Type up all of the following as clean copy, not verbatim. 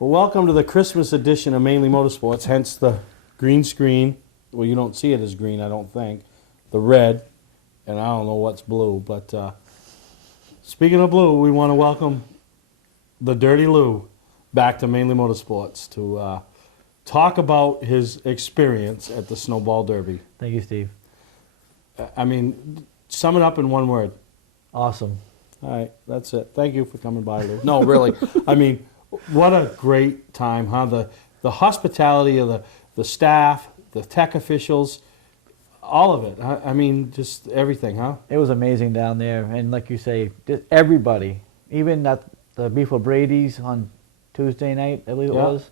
Well, welcome to the Christmas edition of Mainly Motorsports, hence the green screen. Well, you don't see it as green, I don't think. The red, and I don't know what's blue. But speaking of blue, we want to welcome the Dirty Lou back to Mainly Motorsports to talk about his experience at the Snowball Derby. Thank you, Steve. I mean, sum it up in one word. Awesome. All right, that's it. Thank you for coming by, Lou. No, really. I mean, what a great time, huh? The hospitality of the staff, the tech officials, all of it. I mean, just everything, huh? It was amazing down there, and like you say, everybody, even at the Beef Brady's on Tuesday night, I believe it was.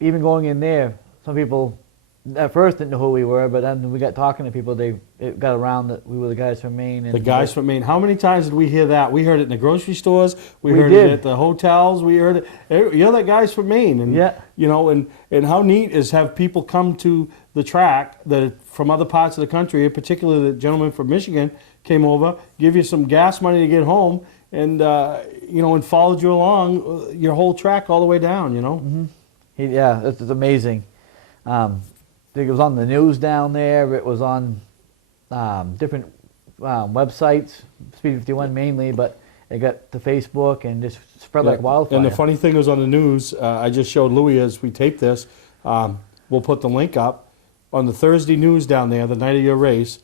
Even going in there, some people at first didn't know who we were, but then we got talking to people. It got around that we were the guys from Maine. And the guys from Maine. How many times did we hear that? We heard it in the grocery stores. We heard it at the hotels. We heard it. You're the guys from Maine, and you know, and how neat is have people come to the track that from other parts of the country. In particular, the gentleman from Michigan came over, give you some gas money to get home, and you know, and followed you along your whole track all the way down. You know. Mm-hmm. Yeah, it's amazing. I think it was on the news down there. It was on different websites, Speed 51 mainly, but it got to Facebook and just spread like wildfire. And the funny thing was on the news, I just showed Louis as we taped this, we'll put the link up. On the Thursday news down there, the night of your race,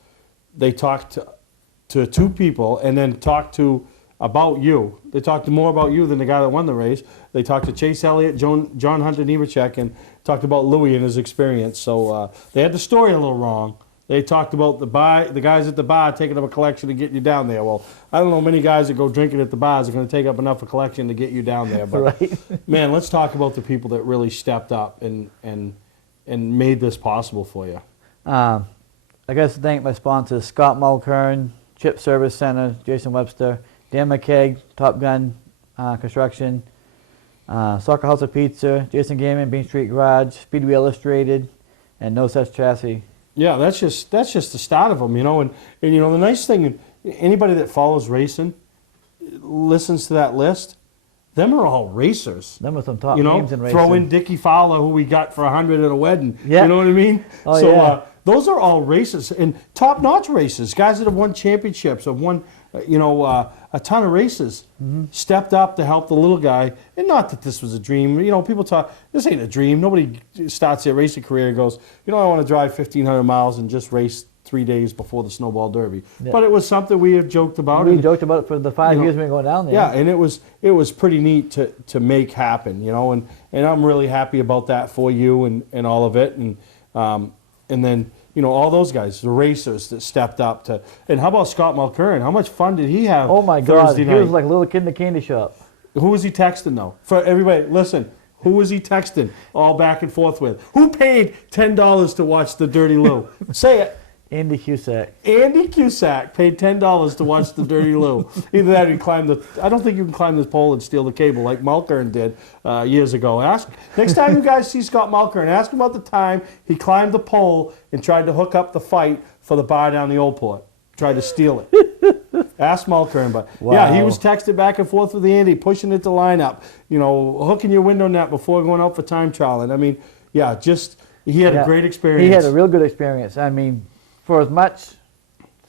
they talked to two people and then talked to about you. They talked more about you than the guy that won the race. They talked to Chase Elliott, John Hunter Nemechek, and talked about Louis and his experience. So they had the story a little wrong. They talked about the guys at the bar taking up a collection to get you down there. Well, I don't know many guys that go drinking at the bars are going to take up enough of a collection to get you down there. But right. Man, let's talk about the people that really stepped up and made this possible for you. I guess to thank my sponsors, Scott Mulkern, Chip Service Center, Jason Webster, Dan McKeag, Top Gun Construction, Soccer House of Pizza, Jason Gaiman, Bean Street Garage, Speedway Illustrated, and No Such Chassis. Yeah, that's just the start of them, you know. And you know, the nice thing, anybody that follows racing, listens to that list, them are all racers. Them are some top names in racing. Throw in Dickie Fowler, who we got for 100 at a wedding. Yeah. You know what I mean? Oh, so yeah. Those are all racers and top-notch racers, guys that have won championships, have won, you know, a ton of races. Stepped up to help the little guy. And not that this was a dream. You know, people talk, this ain't a dream. Nobody starts their racing career and goes, you know, I want to drive 1,500 miles and just race 3 days before the Snowball Derby. Yeah. But it was something we have joked about. We joked about it for the 5 years we were going down there. Yeah, and it was pretty neat to make happen, you know, and I'm really happy about that for you and all of it. And then, you know, all those guys, the racers that stepped up to. And how about Scott Mulkern? How much fun did he have? Oh my God, Thursday night? he was like a little kid in the candy shop. Who was he texting though? For everybody, listen. Who was he texting all back and forth with? Who paid $10 to watch the Dirty Lou? Say it. Andy Cusack. Andy Cusack paid $10 to watch the Dirty Lou. Either that or he climbed I don't think you can climb this pole and steal the cable like Mulkern did years ago. Next time you guys see Scott Mulkern, ask him about the time he climbed the pole and tried to hook up the fight for the bar down the Old Port. Tried to steal it. Ask Mulkern. But wow. Yeah, he was texting back and forth with Andy, pushing it to line up, you know, hooking your window net before going out for time trial. And I mean, yeah, he had a great experience. He had a real good experience. I mean, for as much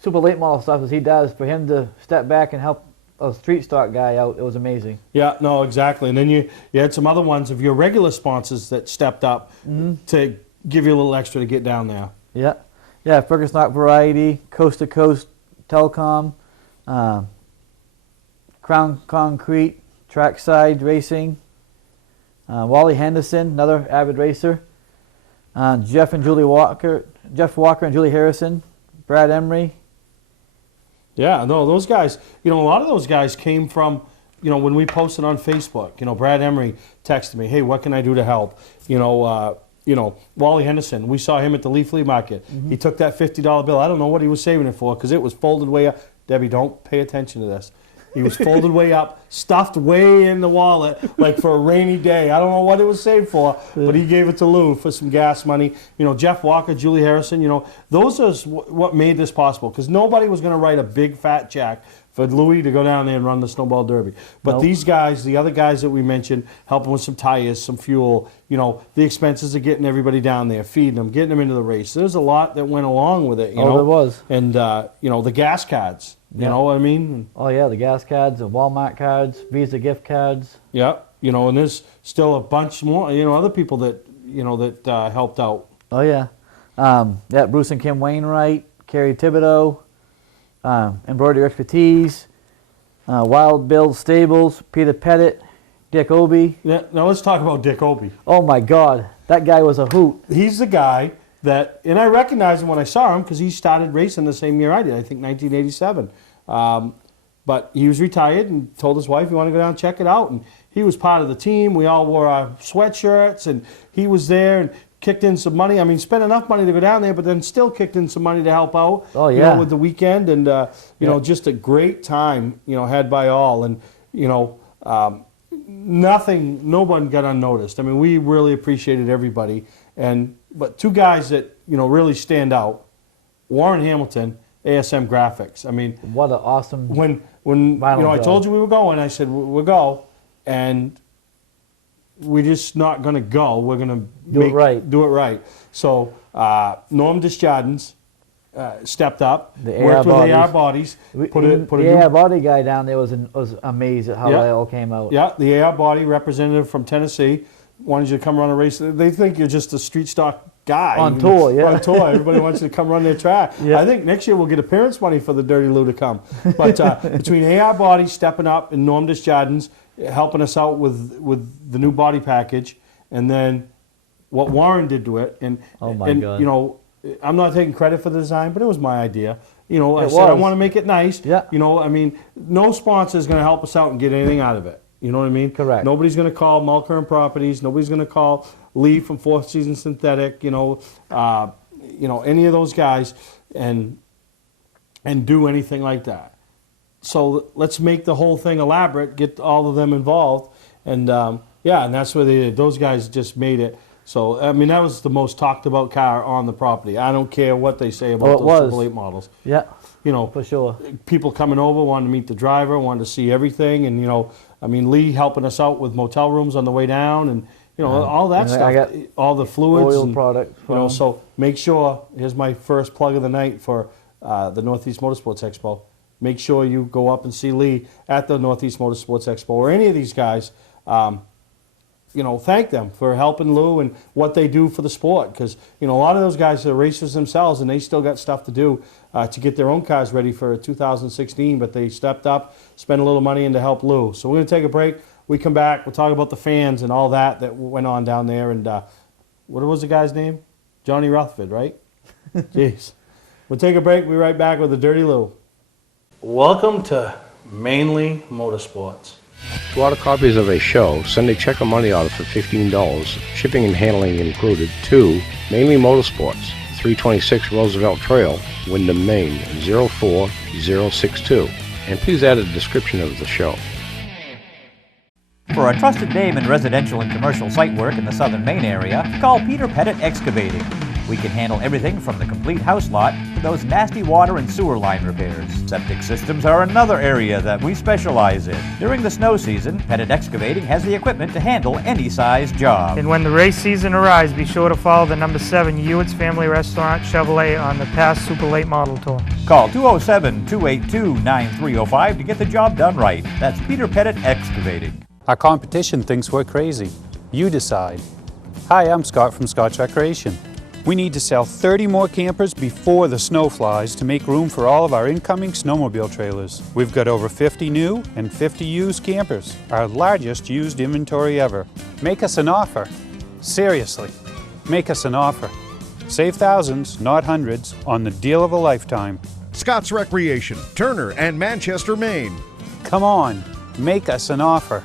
super late model stuff as he does, for him to step back and help a street stock guy out, it was amazing. Yeah, no, exactly. And then you had some other ones of your regular sponsors that stepped up to give you a little extra to get down there. Yeah, Ferguson Knock Variety, Coast to Coast Telecom, Crown Concrete, Trackside Racing, Wally Henderson, another avid racer, Jeff Walker and Julie Harrison, Brad Emery. Yeah, no, those guys, you know, a lot of those guys came from, you know, when we posted on Facebook, you know, Brad Emery texted me, hey, what can I do to help? You know, Wally Henderson, we saw him at the Lee Flea Market. He took that $50 bill. I don't know what he was saving it for because it was folded way up. Debbie, don't pay attention to this. He was folded way up, stuffed way in the wallet, like for a rainy day. I don't know what it was saved for, but he gave it to Lou for some gas money. You know, Jeff Walker, Julie Harrison, you know, those are what made this possible because nobody was going to write a big fat check for Louis to go down there and run the snowball derby. But Nope. these guys, the other guys that we mentioned, helping with some tires, some fuel, you know, the expenses of getting everybody down there, feeding them, getting them into the race. There's a lot that went along with it, you know. There was. And, you know, the gas cards, you Yeah. know what I mean? Oh yeah, the gas cards, the Walmart cards, Visa gift cards. Yeah, you know, and there's still a bunch more, you know, other people that, you know, that helped out. Oh yeah. Yeah, Bruce and Kim Wainwright, Carrie Thibodeau, Embroidery Expertise, Wild Bill Stables, Peter Pettit, Dick Obie. Yeah, now let's talk about Dick Obie. Oh my God, that guy was a hoot. He's the guy that, and I recognized him when I saw him because he started racing the same year I did, I think 1987. But he was retired and told his wife he wanted to go down and check it out. And he was part of the team. We all wore our sweatshirts, and he was there and kicked in some money. I mean, spent enough money to go down there, but then still kicked in some money to help out. Oh, You yeah. know, with the weekend, and you know, just a great time, you know, had by all. And you know, no one got unnoticed. I mean, we really appreciated everybody. But two guys that, you know, really stand out: Warren Hamilton, ASM Graphics. I mean, What an awesome. when you Violent know, I job. told you we were going, I said we'll go, and we're just not going to go. We're going to Do it right. Do it right. So Norm Desjardins stepped up, The worked AR with AR bodies. Bodies, The AR body guy down there was amazed at how Yeah. that all came out. Yeah, the AR Body representative from Tennessee wanted you to come run a race. They think you're just a street stock guy. On tour, yeah. On tour. Everybody wants you to come run their track. Yeah. I think next year we'll get appearance money for the Dirty Lou to come. But between AR Body stepping up and Norm Desjardins helping us out with the new body package, and then what Warren did to it, and Oh, my and God. you know, I'm not taking credit for the design, but it was my idea. You know, I It said I was. want to make it nice. Yeah. You know, I mean, no sponsor is going to help us out and get anything out of it. You know what I mean? Correct. Nobody's going to call Mulkern Properties. Nobody's going to call Lee from Fourth Season Synthetic. You know, any of those guys, and do anything like that. So let's make the whole thing elaborate. Get all of them involved, and yeah, and that's where those guys just made it. So I mean, that was the most talked about car on the property. I don't care what they say about Oh, it those was. Triple Eight models. Yeah, You know, for sure. people coming over wanted to meet the driver, wanted to see everything, and you know, I mean, Lee helping us out with motel rooms on the way down, and you know, all that and I stuff, got all the fluids, oil and, product you know. from- So make sure. Here's my first plug of the night for the Northeast Motorsports Expo. Make sure you go up and see Lee at the Northeast Motorsports Expo, or any of these guys. You know, thank them for helping Lou and what they do for the sport, because you know, a lot of those guys are racers themselves, and they still got stuff to do to get their own cars ready for 2016. But they stepped up, spent a little money in to help Lou. So we're going to take a break. We come back, we'll talk about the fans and all that went on down there. And what was the guy's name? Johnny Rutherford, right? Jeez. We'll take a break. We'll be right back with the Dirty Lou. Welcome to Mainely Motorsports. To order copies of a show, send a check or money order for $15, shipping and handling included, to Mainly Motorsports, 326 Roosevelt Trail, Wyndham, Maine, 04062. And please add a description of the show. For a trusted name in residential and commercial site work in the southern Maine area, call Peter Pettit Excavating. We can handle everything from the complete house lot to those nasty water and sewer line repairs. Septic systems are another area that we specialize in. During the snow season, Pettit Excavating has the equipment to handle any size job. And when the race season arrives, be sure to follow the number 7 Hewitt's Family Restaurant Chevrolet on the past Super Late Model Tour. Call 207-282-9305 to get the job done right. That's Peter Pettit Excavating. Our competition thinks we're crazy. You decide. Hi, I'm Scott from Scott's Recreation. We need to sell 30 more campers before the snow flies to make room for all of our incoming snowmobile trailers. We've got over 50 new and 50 used campers, our largest used inventory ever. Make us an offer. Seriously, make us an offer. Save thousands, not hundreds, on the deal of a lifetime. Scott's Recreation, Turner and Manchester, Maine. Come on, make us an offer.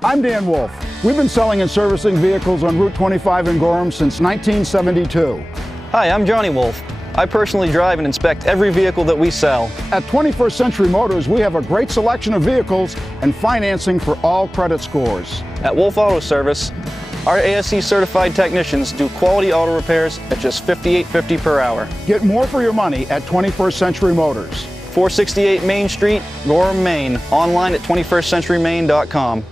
I'm Dan Wolf. We've been selling and servicing vehicles on Route 25 in Gorham since 1972. Hi, I'm Johnny Wolf. I personally drive and inspect every vehicle that we sell. At 21st Century Motors, we have a great selection of vehicles and financing for all credit scores. At Wolf Auto Service, our ASC certified technicians do quality auto repairs at just $58.50 per hour. Get more for your money at 21st Century Motors. 468 Main Street, Gorham, Maine. Online at 21stcenturymaine.com.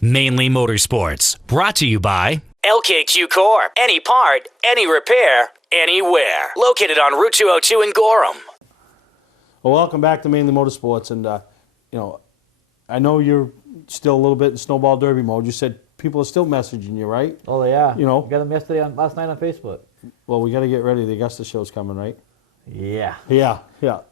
Mainly Motorsports, brought to you by LKQ Core. Any part, any repair, anywhere. Located on Route 202 in Gorham. Well, welcome back to Mainly Motorsports, and you know, I know you're still a little bit in snowball derby mode. You said people are still messaging you, right? Oh yeah. You know, got them last night on Facebook. well, we got to get ready. The Augusta show's coming, right? Yeah. Yeah.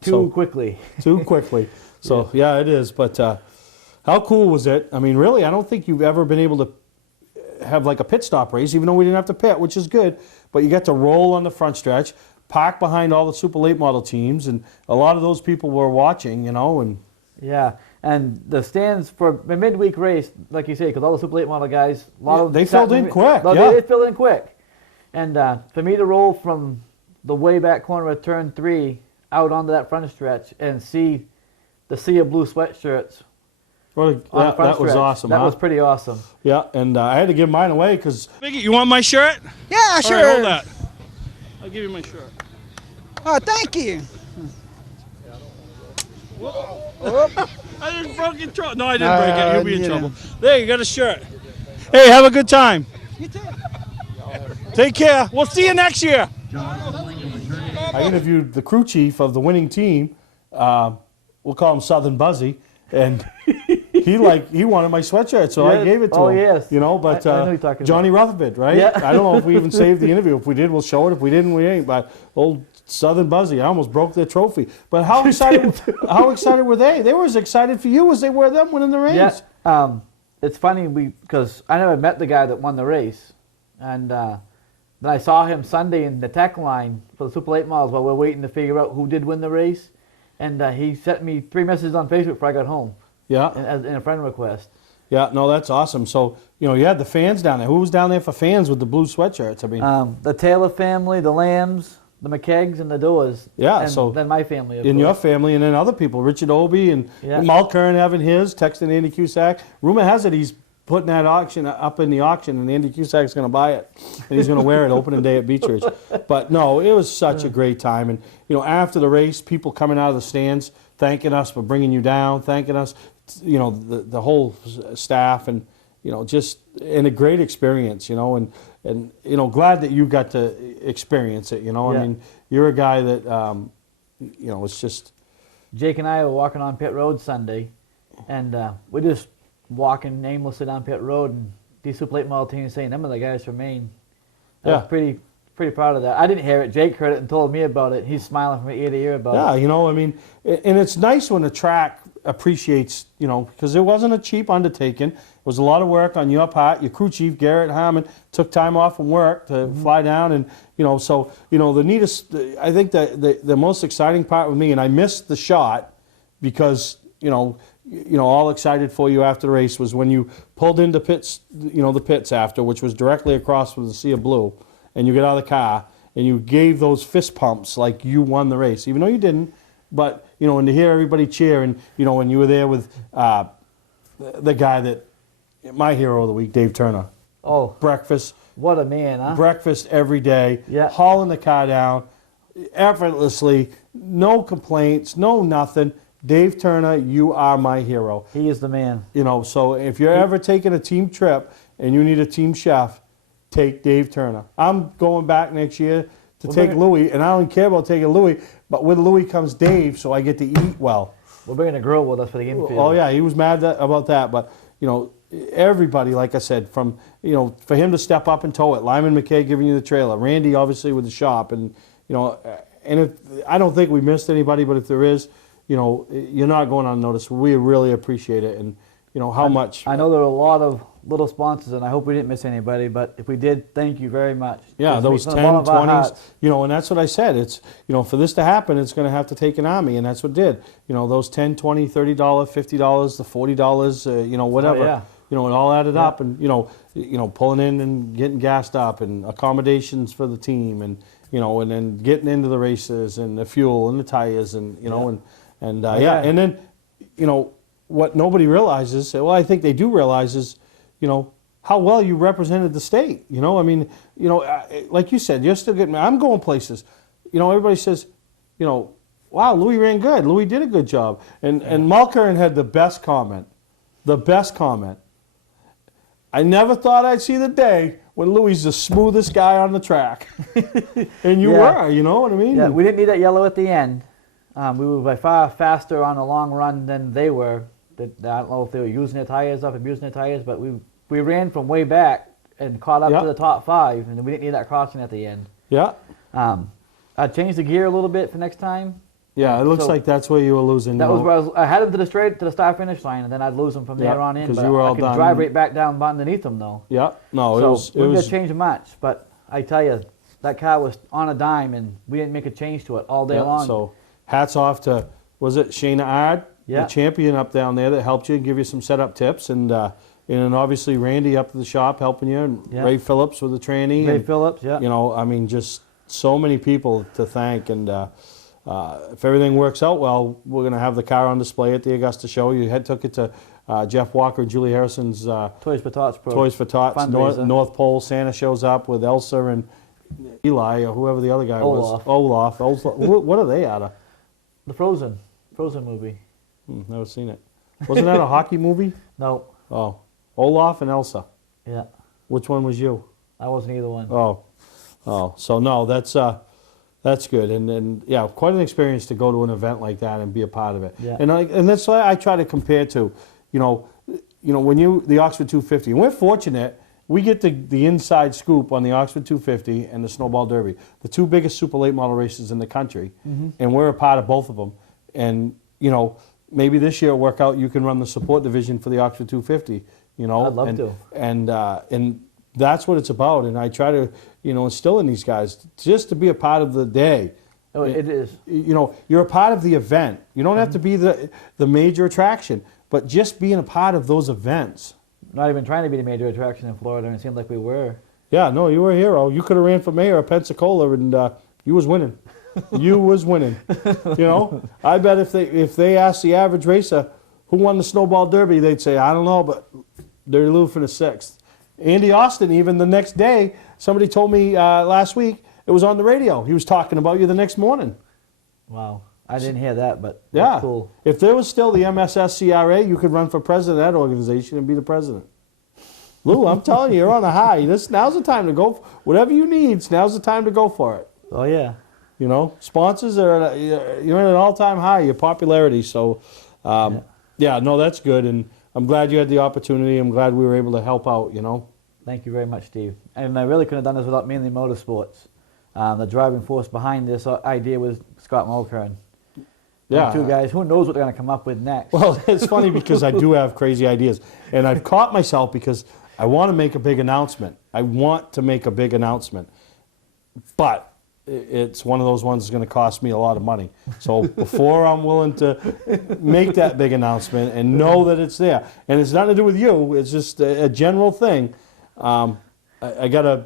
Too quickly. Too quickly. So yeah, it is. But how cool was it? I mean, really, I don't think you've ever been able to have like a pit stop race, even though we didn't have to pit, which is good. But you got to roll on the front stretch, park behind all the super late model teams, and a lot of those people were watching, you know, and yeah. And the stands for a midweek race, like you say, because all the super late model guys, a lot of they filled in quick. They did fill in quick. And for me to roll from the way back corner of turn 3 out onto that front stretch and see the sea of blue sweatshirts. Well, that was awesome. That was pretty awesome. Yeah, and I had to give mine away because. You want my shirt? Yeah, sure. All right, hold that. I'll give you my shirt. Oh, thank you. I just broke your trouble. No, I didn't break it. You'll be in trouble. There, you got a shirt. Hey, have a good time. You too. Take care. We'll see you next year. I interviewed the crew chief of the winning team. We'll call him Southern Buzzy, and he wanted my sweatshirt, so I gave it to him. Oh yes. You know, but I know you're talking Johnny Rutherford, right? Yeah. I don't know if we even saved the interview. If we did, we'll show it. If we didn't, we ain't. But old Southern Buzzy, I almost broke their trophy. But how excited? How excited were they? They were as excited for you as they were them winning the race. Yeah. It's funny because I never met the guy that won the race, and then I saw him Sunday in the tech line for the Super Late Models while we're waiting to figure out who did win the race, and he sent me 3 messages on Facebook before I got home. Yeah. In a friend request. Yeah, no, that's awesome. So, you know, you had the fans down there. Who was down there for fans with the blue sweatshirts? I mean, the Taylor family, the Lambs, the McKeggs, and the Doers. Yeah, and so then my family. In your family, and then other people, Richard Obie and Mulkern having his, texting Andy Cusack. Rumor has it he's putting that auction up in the auction, and Andy Cusack's going to buy it, and he's going to wear it opening day at Beechers. But no, it was such a great time, and you know, after the race, people coming out of the stands thanking us for bringing you down, thanking us, you know, the whole staff, and you know, just in a great experience, you know, and you know, glad that you got to experience it. You know, I mean, you're a guy that you know, it's just. Jake and I were walking on pit road Sunday, and we're just walking aimlessly down pit road, and these super late model teams saying, "Them are the guys from Maine." I was pretty proud of that. I didn't hear it. Jake heard it and told me about it. He's smiling from ear to ear about it. Yeah, you know, I mean, and it's nice when the track appreciates, you know, because it wasn't a cheap undertaking. It was a lot of work on your part. Your crew chief, Garrett Harmon, took time off from work to fly down, and, you know, so, you know, the neatest, I think the most exciting part with me, and I missed the shot because, you know, all excited for you after the race was when you pulled into pits, you know, the pits after, which was directly across from the Sea of Blue, and you get out of the car, and you gave those fist pumps like you won the race, even though you didn't. But, you know, and to hear everybody cheer, and, you know, when you were there with the guy that, my hero of the week, Dave Turner. Oh. Breakfast. What a man, huh? Breakfast every day. Yeah. Hauling the car down effortlessly. No complaints, no nothing. Dave Turner, you are my hero. He is the man. You know, so if you're ever taking a team trip and you need a team chef, take Dave Turner. I'm going back next year to take Louie, and I don't care about taking Louie, but with Louie comes Dave, so I get to eat well. We're bringing a grill with us for the infield. Oh yeah, he was mad about that, but you know, everybody, like I said, from, you know, for him to step up and tow it, Lyman McKay giving you the trailer, Randy obviously with the shop, and you know, and I don't think we missed anybody, but if there is, you know, you're not going unnoticed. We really appreciate it, and you know how much. I know there were a lot of little sponsors, and I hope we didn't miss anybody, but if we did, thank you very much. Yeah, those 10, 20s, you know, and that's what I said. It's, you know, for this to happen, it's going to have to take an army, and that's what it did. You know, those $10, $20, $30, $50, the $40, you know, whatever. Oh, yeah. You know, it all added up, and you know, pulling in and getting gassed up, and accommodations for the team, and you know, and then getting into the races, and the fuel, and the tires, and you know, and then, you know, what nobody realizes, well, I think they do realize is, you know, how well you represented the state. You know, I mean, you know, like you said, you're still getting, I'm going places. You know, everybody says, you know, wow, Louis ran good. Louis did a good job. And Mulkern had the best comment. The best comment. I never thought I'd see the day when Louis is the smoothest guy on the track. And you were, you know what I mean? Yeah, we didn't need that yellow at the end. We were by far faster on the long run than they were. I don't know if they were using their tires up, abusing their tires, but we ran from way back and caught up to the top 5, and we didn't need that crossing at the end. Yeah. I changed the gear a little bit for next time. Yeah, it looks like that's where you were losing. That was where I had him to the start finish line, and then I'd lose him from there on in. Because but you were all I could done. drive right back down underneath him though. Yeah, no, so it was. We didn't change much, but I tell you, that car was on a dime, and we didn't make a change to it all day long. So hats off to, was it Shayna Ard, the champion up down there that helped you and give you some setup tips, and obviously Randy up at the shop helping you, and Ray Phillips with the tranny. Ray Phillips, yeah. You know, I mean, just so many people to thank, and if everything works out well, we're going to have the car on display at the Augusta show. You took it to Jeff Walker and Julie Harrison's Toys for Tots Toys for Tots North Pole. Santa shows up with Elsa and Eli or whoever the other guy was. Olaf. What are they out of? The Frozen movie. Never seen it. Wasn't that a hockey movie? No. Oh, Olaf and Elsa. Yeah. Which one was you? I wasn't either one. Oh. So no, that's good, and yeah, quite an experience to go to an event like that and be a part of it. Yeah. And that's why I try to compare to, when the Oxford 250, and we're fortunate. We get the inside scoop on the Oxford 250 and the Snowball Derby, the 2 biggest super late model races in the country, and we're a part of both of them. And maybe this year work out, you can run the support division for the Oxford 250. I'd love to. And that's what it's about. And I try to instill in these guys just to be a part of the day. Oh, it is. You're a part of the event. You don't have to be the major attraction, but just being a part of those events. Not even trying to be the major attraction in Florida, and it seemed like we were. Yeah, no, you were a hero. You could have ran for mayor of Pensacola, and you was winning. You was winning. I bet if they asked the average racer who won the Snowball Derby, they'd say, I don't know, but they're losing for the 6th. Andy Austin, even the next day, somebody told me last week, it was on the radio. He was talking about you the next morning. Wow. I didn't hear that, but yeah, that's cool. If there was still the MSSCRA, you could run for president of that organization and be the president. Lou, I'm telling you, you're on a high. Now's the time to go. Whatever you need, now's the time to go for it. Oh, yeah. Sponsors are you're at an all-time high, your popularity. So, no, that's good. And I'm glad you had the opportunity. I'm glad we were able to help out, Thank you very much, Steve. And I really couldn't have done this without Mainely Motorsports. The driving force behind this idea was Scott Mulkern. Yeah. 2 guys, who knows what they're going to come up with next. Well, it's funny because I do have crazy ideas. And I've caught myself because I want to make a big announcement. But it's one of those ones that's going to cost me a lot of money. So before I'm willing to make that big announcement and know that it's there, and it's nothing to do with you, it's just a general thing, I got to,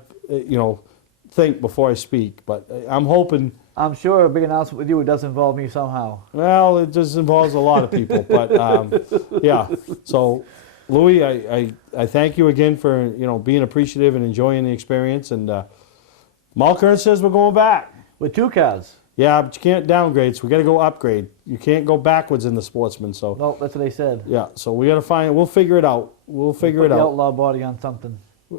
think before I speak. But I'm hoping... I'm sure a big announcement with you does involve me somehow. Well, it just involves a lot of people, but yeah. So, Louis, I thank you again for being appreciative and enjoying the experience. And Mulkern says we're going back with 2 cars. Yeah, but you can't downgrade, so we got to go upgrade. You can't go backwards in the Sportsman. So no, that's what they said. Yeah, so we got to find. We'll figure it out. Put the outlaw body on something.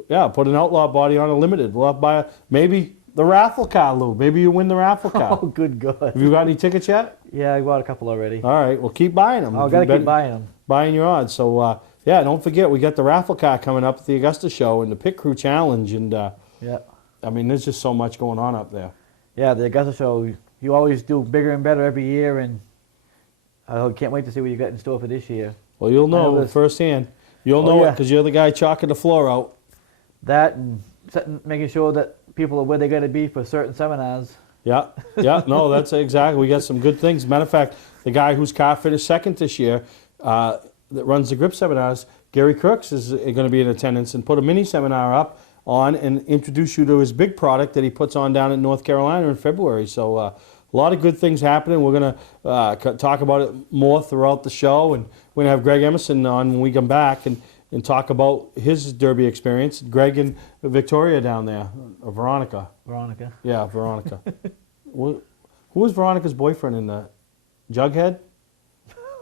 Yeah, put an outlaw body on a limited. We'll have to buy maybe. The raffle car, Lou. Maybe you win the raffle car. Oh, good God. Have you got any tickets yet? Yeah, I got a couple already. All right, well, keep buying them. I've got to keep buying them. Buying your odds. So, yeah, don't forget, we got the raffle car coming up at the Augusta show and the Pit Crew Challenge. And, yeah. I mean, there's just so much going on up there. Yeah, the Augusta show, you always do bigger and better every year, and I can't wait to see what you got in store for this year. Well, you'll know firsthand. You'll know it because you're the guy chalking the floor out. That and making sure that people are where they got to be for certain seminars. Yeah, no, that's exactly. We got some good things. Matter of fact, the guy whose car finished second this year that runs the grip seminars, Gary Crooks, is going to be in attendance and put a mini seminar up on and introduce you to his big product that he puts on down in North Carolina in February. So a lot of good things happening. We're going to talk about it more throughout the show, and we're going to have Greg Emerson on when we come back and talk about his Derby experience. Greg and Victoria down there, or Veronica. Veronica. Yeah, Veronica. Who was Veronica's boyfriend in the Jughead?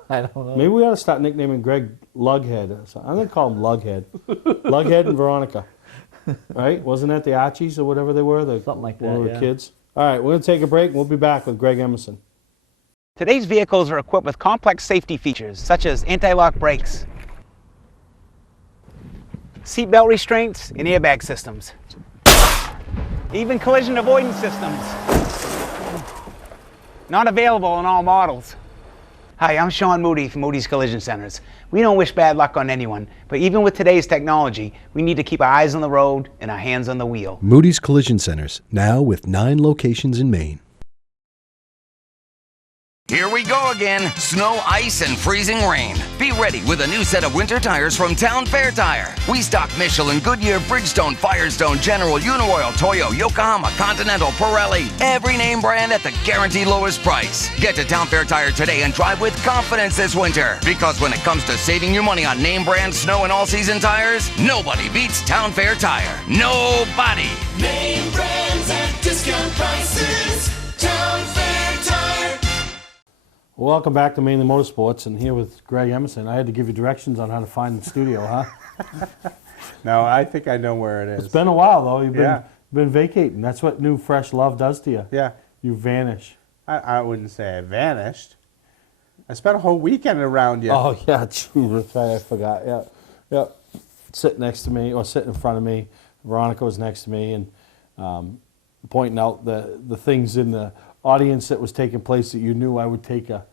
I don't know. Maybe we ought to start nicknaming Greg Lughead. I'm going to call him Lughead. Lughead and Veronica. Right? Wasn't that the Archies or whatever they were? Something like that, One of the yeah. kids. All right, we're going to take a break and we'll be back with Greg Emerson. Today's vehicles are equipped with complex safety features such as anti-lock brakes, seatbelt restraints, and airbag systems. Even collision avoidance systems. Not available on all models. Hi, I'm Sean Moody from Moody's Collision Centers. We don't wish bad luck on anyone, but even with today's technology, we need to keep our eyes on the road and our hands on the wheel. Moody's Collision Centers, now with 9 locations in Maine. Here we go again. Snow, ice, and freezing rain. Be ready with a new set of winter tires from Town Fair Tire. We stock Michelin, Goodyear, Bridgestone, Firestone, General, Uniroyal, Toyo, Yokohama, Continental, Pirelli. Every name brand at the guaranteed lowest price. Get to Town Fair Tire today and drive with confidence this winter. Because when it comes to saving you money on name brand snow and all-season tires, nobody beats Town Fair Tire. Nobody. Name brands at discount prices. Town Fair Tire. Welcome back to Mainely Motorsports, and here with Greg Emerson. I had to give you directions on how to find the studio, huh? No, I think I know where it is. It's been a while, though. You've Yeah. been vacating. That's what new, fresh love does to you. Yeah. You vanish. I wouldn't say I vanished. I spent a whole weekend around you. Oh, yeah, true. That's right, I forgot. Yeah, yeah. Sit next to me, or sit in front of me. Veronica was next to me, and pointing out the things in the audience that was taking place that you knew I would take a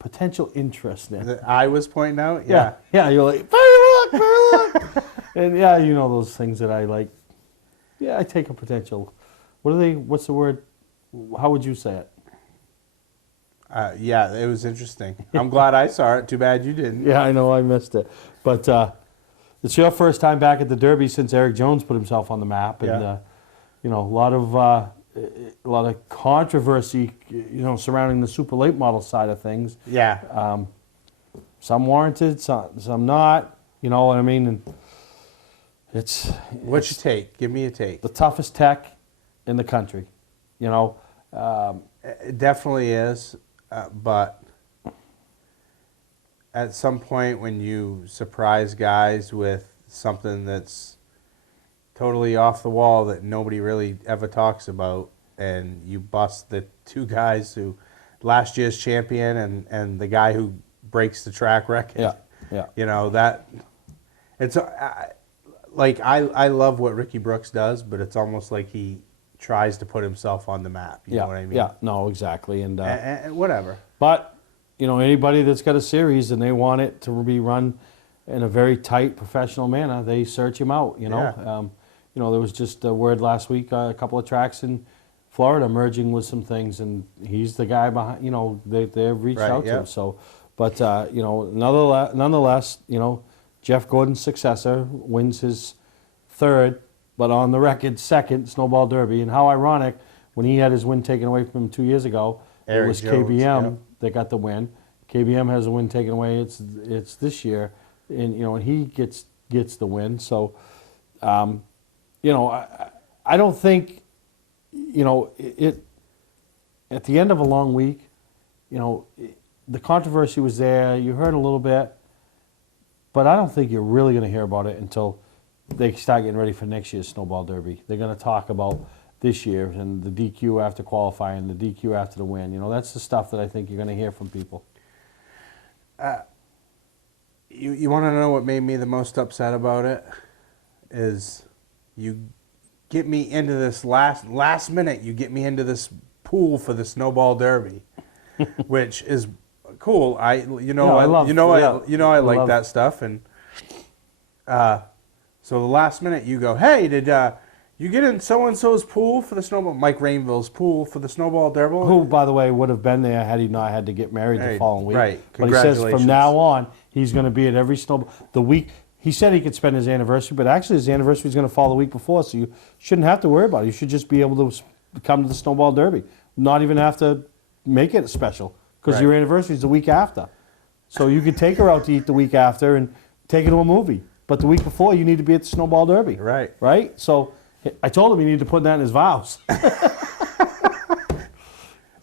potential interest in. That I was pointing out? Yeah, yeah, you're like, look. And yeah, you know those things that I like. Yeah, I take a potential. What's the word? How would you say it? Yeah, it was interesting. I'm glad I saw it. Too bad you didn't. Yeah, I know, I missed it. But it's your first time back at the Derby since Eric Jones put himself on the map. And, Yeah. you know, a lot of controversy, you know, surrounding the super late model side of things. Yeah. Some warranted, some not. You know what I mean? And it's What's your take? Give me a take. the toughest tech in the country. You know, It definitely is, but at some point when you surprise guys with something that's totally off the wall that nobody really ever talks about, and you bust the two guys who last year's champion and the guy who breaks the track record. Yeah, yeah. You know, that it's like I love what Ricky Brooks does, but it's almost like he tries to put himself on the map. You know what I mean? Yeah, no, exactly. And whatever. But, you know, anybody that's got a series and they want it to be run in a very tight, professional manner, they search him out, you know. Yeah. You know, there was just a word last week, a couple of tracks in Florida merging with some things, and he's the guy behind, you know, they've reached Right, out to yeah. him. So, but, you know, nonetheless, you know, Jeff Gordon's successor wins his third, but on the record, second Snowball Derby. And how ironic, when he had his win taken away from him 2 years ago, Eric it was Jones, KBM yep. that got the win. KBM has a win taken away. It's this year, and you know, and he gets the win. So, you know, I don't think, you know, it at the end of a long week, you know, the controversy was there. You heard a little bit, but I don't think you're really going to hear about it until they start getting ready for next year's Snowball Derby. They're going to talk about this year and the DQ after qualifying, the DQ after the win. You know, that's the stuff that I think you're going to hear from people. You want to know what made me the most upset about it? Is you get me into this last minute. You get me into this pool for the Snowball Derby, which is cool. I like that stuff, and so the last minute you go, hey, did you get in so and so's pool for the snowball? Mike Rainville's pool for the Snowball Derby. Who, by the way, would have been there had he not had to get married the following week. Right. But he says Congratulations. from now on he's going to be at every snowball. The week he said he could spend his anniversary, but actually his anniversary is going to fall the week before, so you shouldn't have to worry about it. You should just be able to come to the Snowball Derby, not even have to make it special because Right. your anniversary is the week after. So you could take her out to eat the week after and take her to a movie. But the week before, you need to be at the Snowball Derby. Right. Right? So I told him he needed to put that in his vows.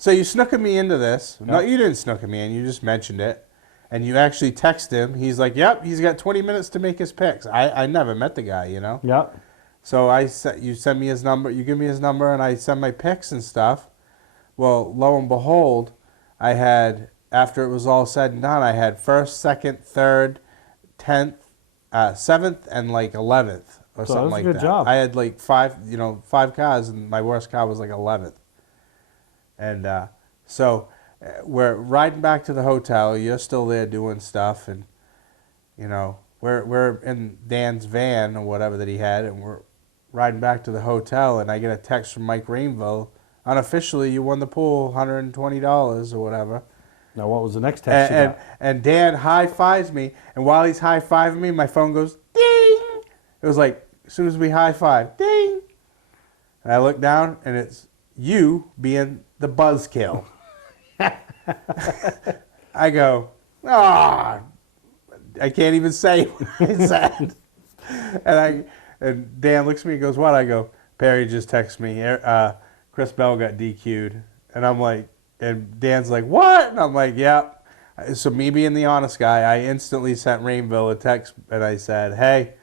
So you snookered me into this. No, you didn't snooker me in. You just mentioned it. And you actually text him. He's like, yep, he's got 20 minutes to make his picks. I never met the guy, you know? Yep. So you send me his number. You give me his number, and I send my picks and stuff. Well, lo and behold, I had, after it was all said and done, I had 1st, 2nd, 3rd, 10th, 7th, and like 11th or something like that. Good job. I had like 5 cars, and my worst car was like 11th. And so we're riding back to the hotel. You're still there doing stuff, and you know we're in Dan's van or whatever that he had, and we're riding back to the hotel. And I get a text from Mike Rainville. Unofficially, you won the pool, $120 or whatever. Now, what was the next text you got? And Dan high-fives me, and while he's high-fiving me, my phone goes, ding! It was like, as soon as we high-five, ding! And I look down, and it's you being the buzzkill. I go, I can't even say what I said. And Dan looks at me and goes, what? I go, Perry just texted me, Chris Bell got DQ'd. And I'm like, and Dan's like, what? And I'm like, yep. So me being the honest guy, I instantly sent Rainville a text, and I said, hey,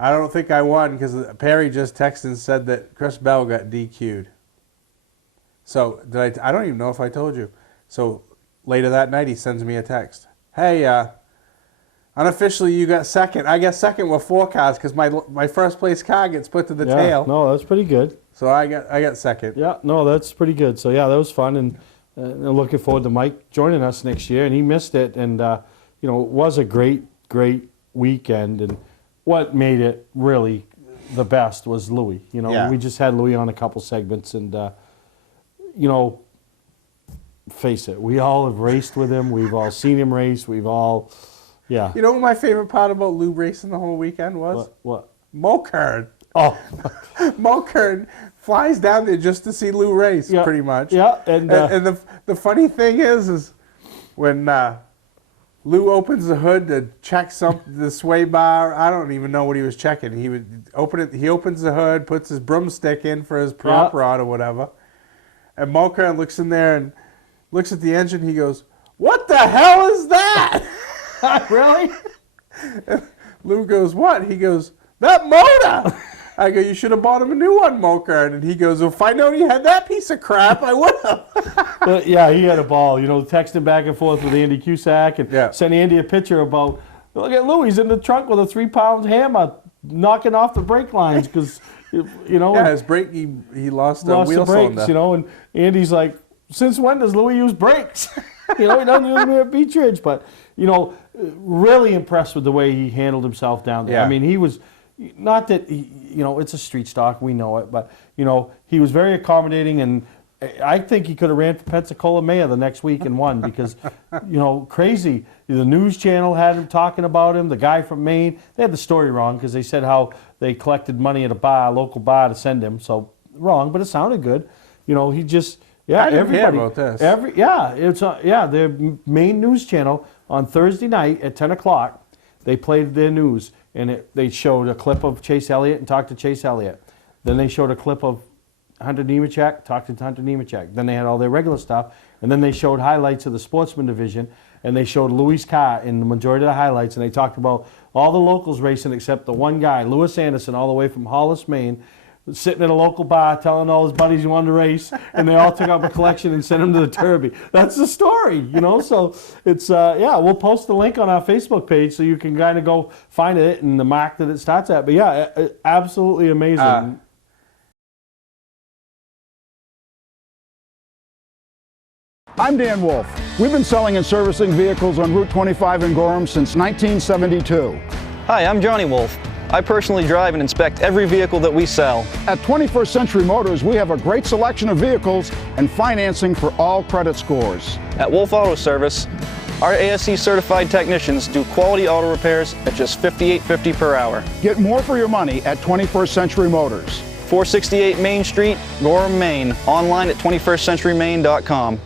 I don't think I won because Perry just texted and said that Chris Bell got DQ'd. So I don't even know if I told you. So later that night, he sends me a text. Hey, unofficially, you got second. I got second with 4 cars because my first place car gets put to the tail. No, that's pretty good. So I got second. Yeah, no, that's pretty good. So yeah, that was fun, and looking forward to Mike joining us next year. And he missed it, and you know, it was a great weekend. And what made it really the best was Louis. You know, we just had Louis on a couple segments, and you know, face it, we all have raced with him. We've all seen him race. We've all, You know what my favorite part about Lou racing the whole weekend was? What? Mulkern. Oh. Mulkern flies down there just to see Lou race, pretty much. Yeah, and the funny thing is when Lou opens the hood to check the sway bar. I don't even know what he was checking. He would open it. He opens the hood, puts his broomstick in for his prop rod or whatever, and Mulkern looks in there and looks at the engine. He goes, "What the hell is that?" Really? And Lou goes, "What?" He goes, "That motor." I go, "You should have bought him a new one, Mulkern." And he goes, "Well, if I known he had that piece of crap, I would have." But yeah, he had a ball. You know, texting back and forth with Andy Cusack and sending Andy a picture about, look at Lou, he's in the trunk with a 3-pound hammer knocking off the brake lines because, you know. Yeah, his brake, he lost the wheel cylinder. You know, and Andy's like, since when does Louis use brakes? You know, he doesn't use them at Beach Ridge. But, you know, really impressed with the way he handled himself down there. Yeah. I mean, he was, not that, you know, it's a street stock, we know it, but, you know, he was very accommodating, and I think he could have ran for Pensacola mayor the next week and won because, you know, crazy. The news channel had him talking about him, the guy from Maine. They had the story wrong because they said how they collected money at a local bar to send him, so wrong, but it sounded good. You know, he just, I didn't hear everybody. about this. The main news channel on Thursday night at 10 o'clock, they played their news, and they showed a clip of Chase Elliott and talked to Chase Elliott. Then they showed a clip of Hunter Nemechek, talked to Hunter Nemechek. Then they had all their regular stuff, and then they showed highlights of the sportsman division, and they showed Louis' car in the majority of the highlights, and they talked about all the locals racing except the one guy, Lewis Anderson, all the way from Hollis, Maine, sitting at a local bar telling all his buddies he wanted to race, and they all took up a collection and sent him to the Derby. That's the story, you know? So it's, we'll post the link on our Facebook page so you can kind of go find it and the mark that it starts at. But yeah, absolutely amazing. I'm Dan Wolf. We've been selling and servicing vehicles on Route 25 in Gorham since 1972. Hi, I'm Johnny Wolf. I personally drive and inspect every vehicle that we sell. At 21st Century Motors, we have a great selection of vehicles and financing for all credit scores. At Wolf Auto Service, our ASE certified technicians do quality auto repairs at just $58.50 per hour. Get more for your money at 21st Century Motors. 468 Main Street, Gorham, Maine. Online at 21stcenturymaine.com.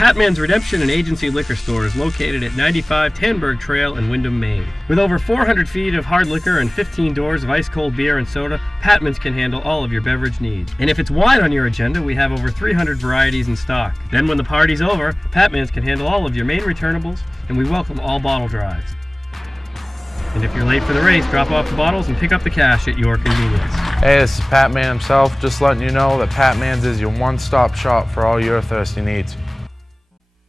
Patman's Redemption and Agency Liquor Store is located at 95 Tanberg Trail in Windham, Maine. With over 400 feet of hard liquor and 15 doors of ice-cold beer and soda, Patman's can handle all of your beverage needs. And if it's wine on your agenda, we have over 300 varieties in stock. Then when the party's over, Patman's can handle all of your main returnables, and we welcome all bottle drives. And if you're late for the race, drop off the bottles and pick up the cash at your convenience. Hey, this is Pat Man himself, just letting you know that Pat Man's is your one-stop shop for all your thirsty needs.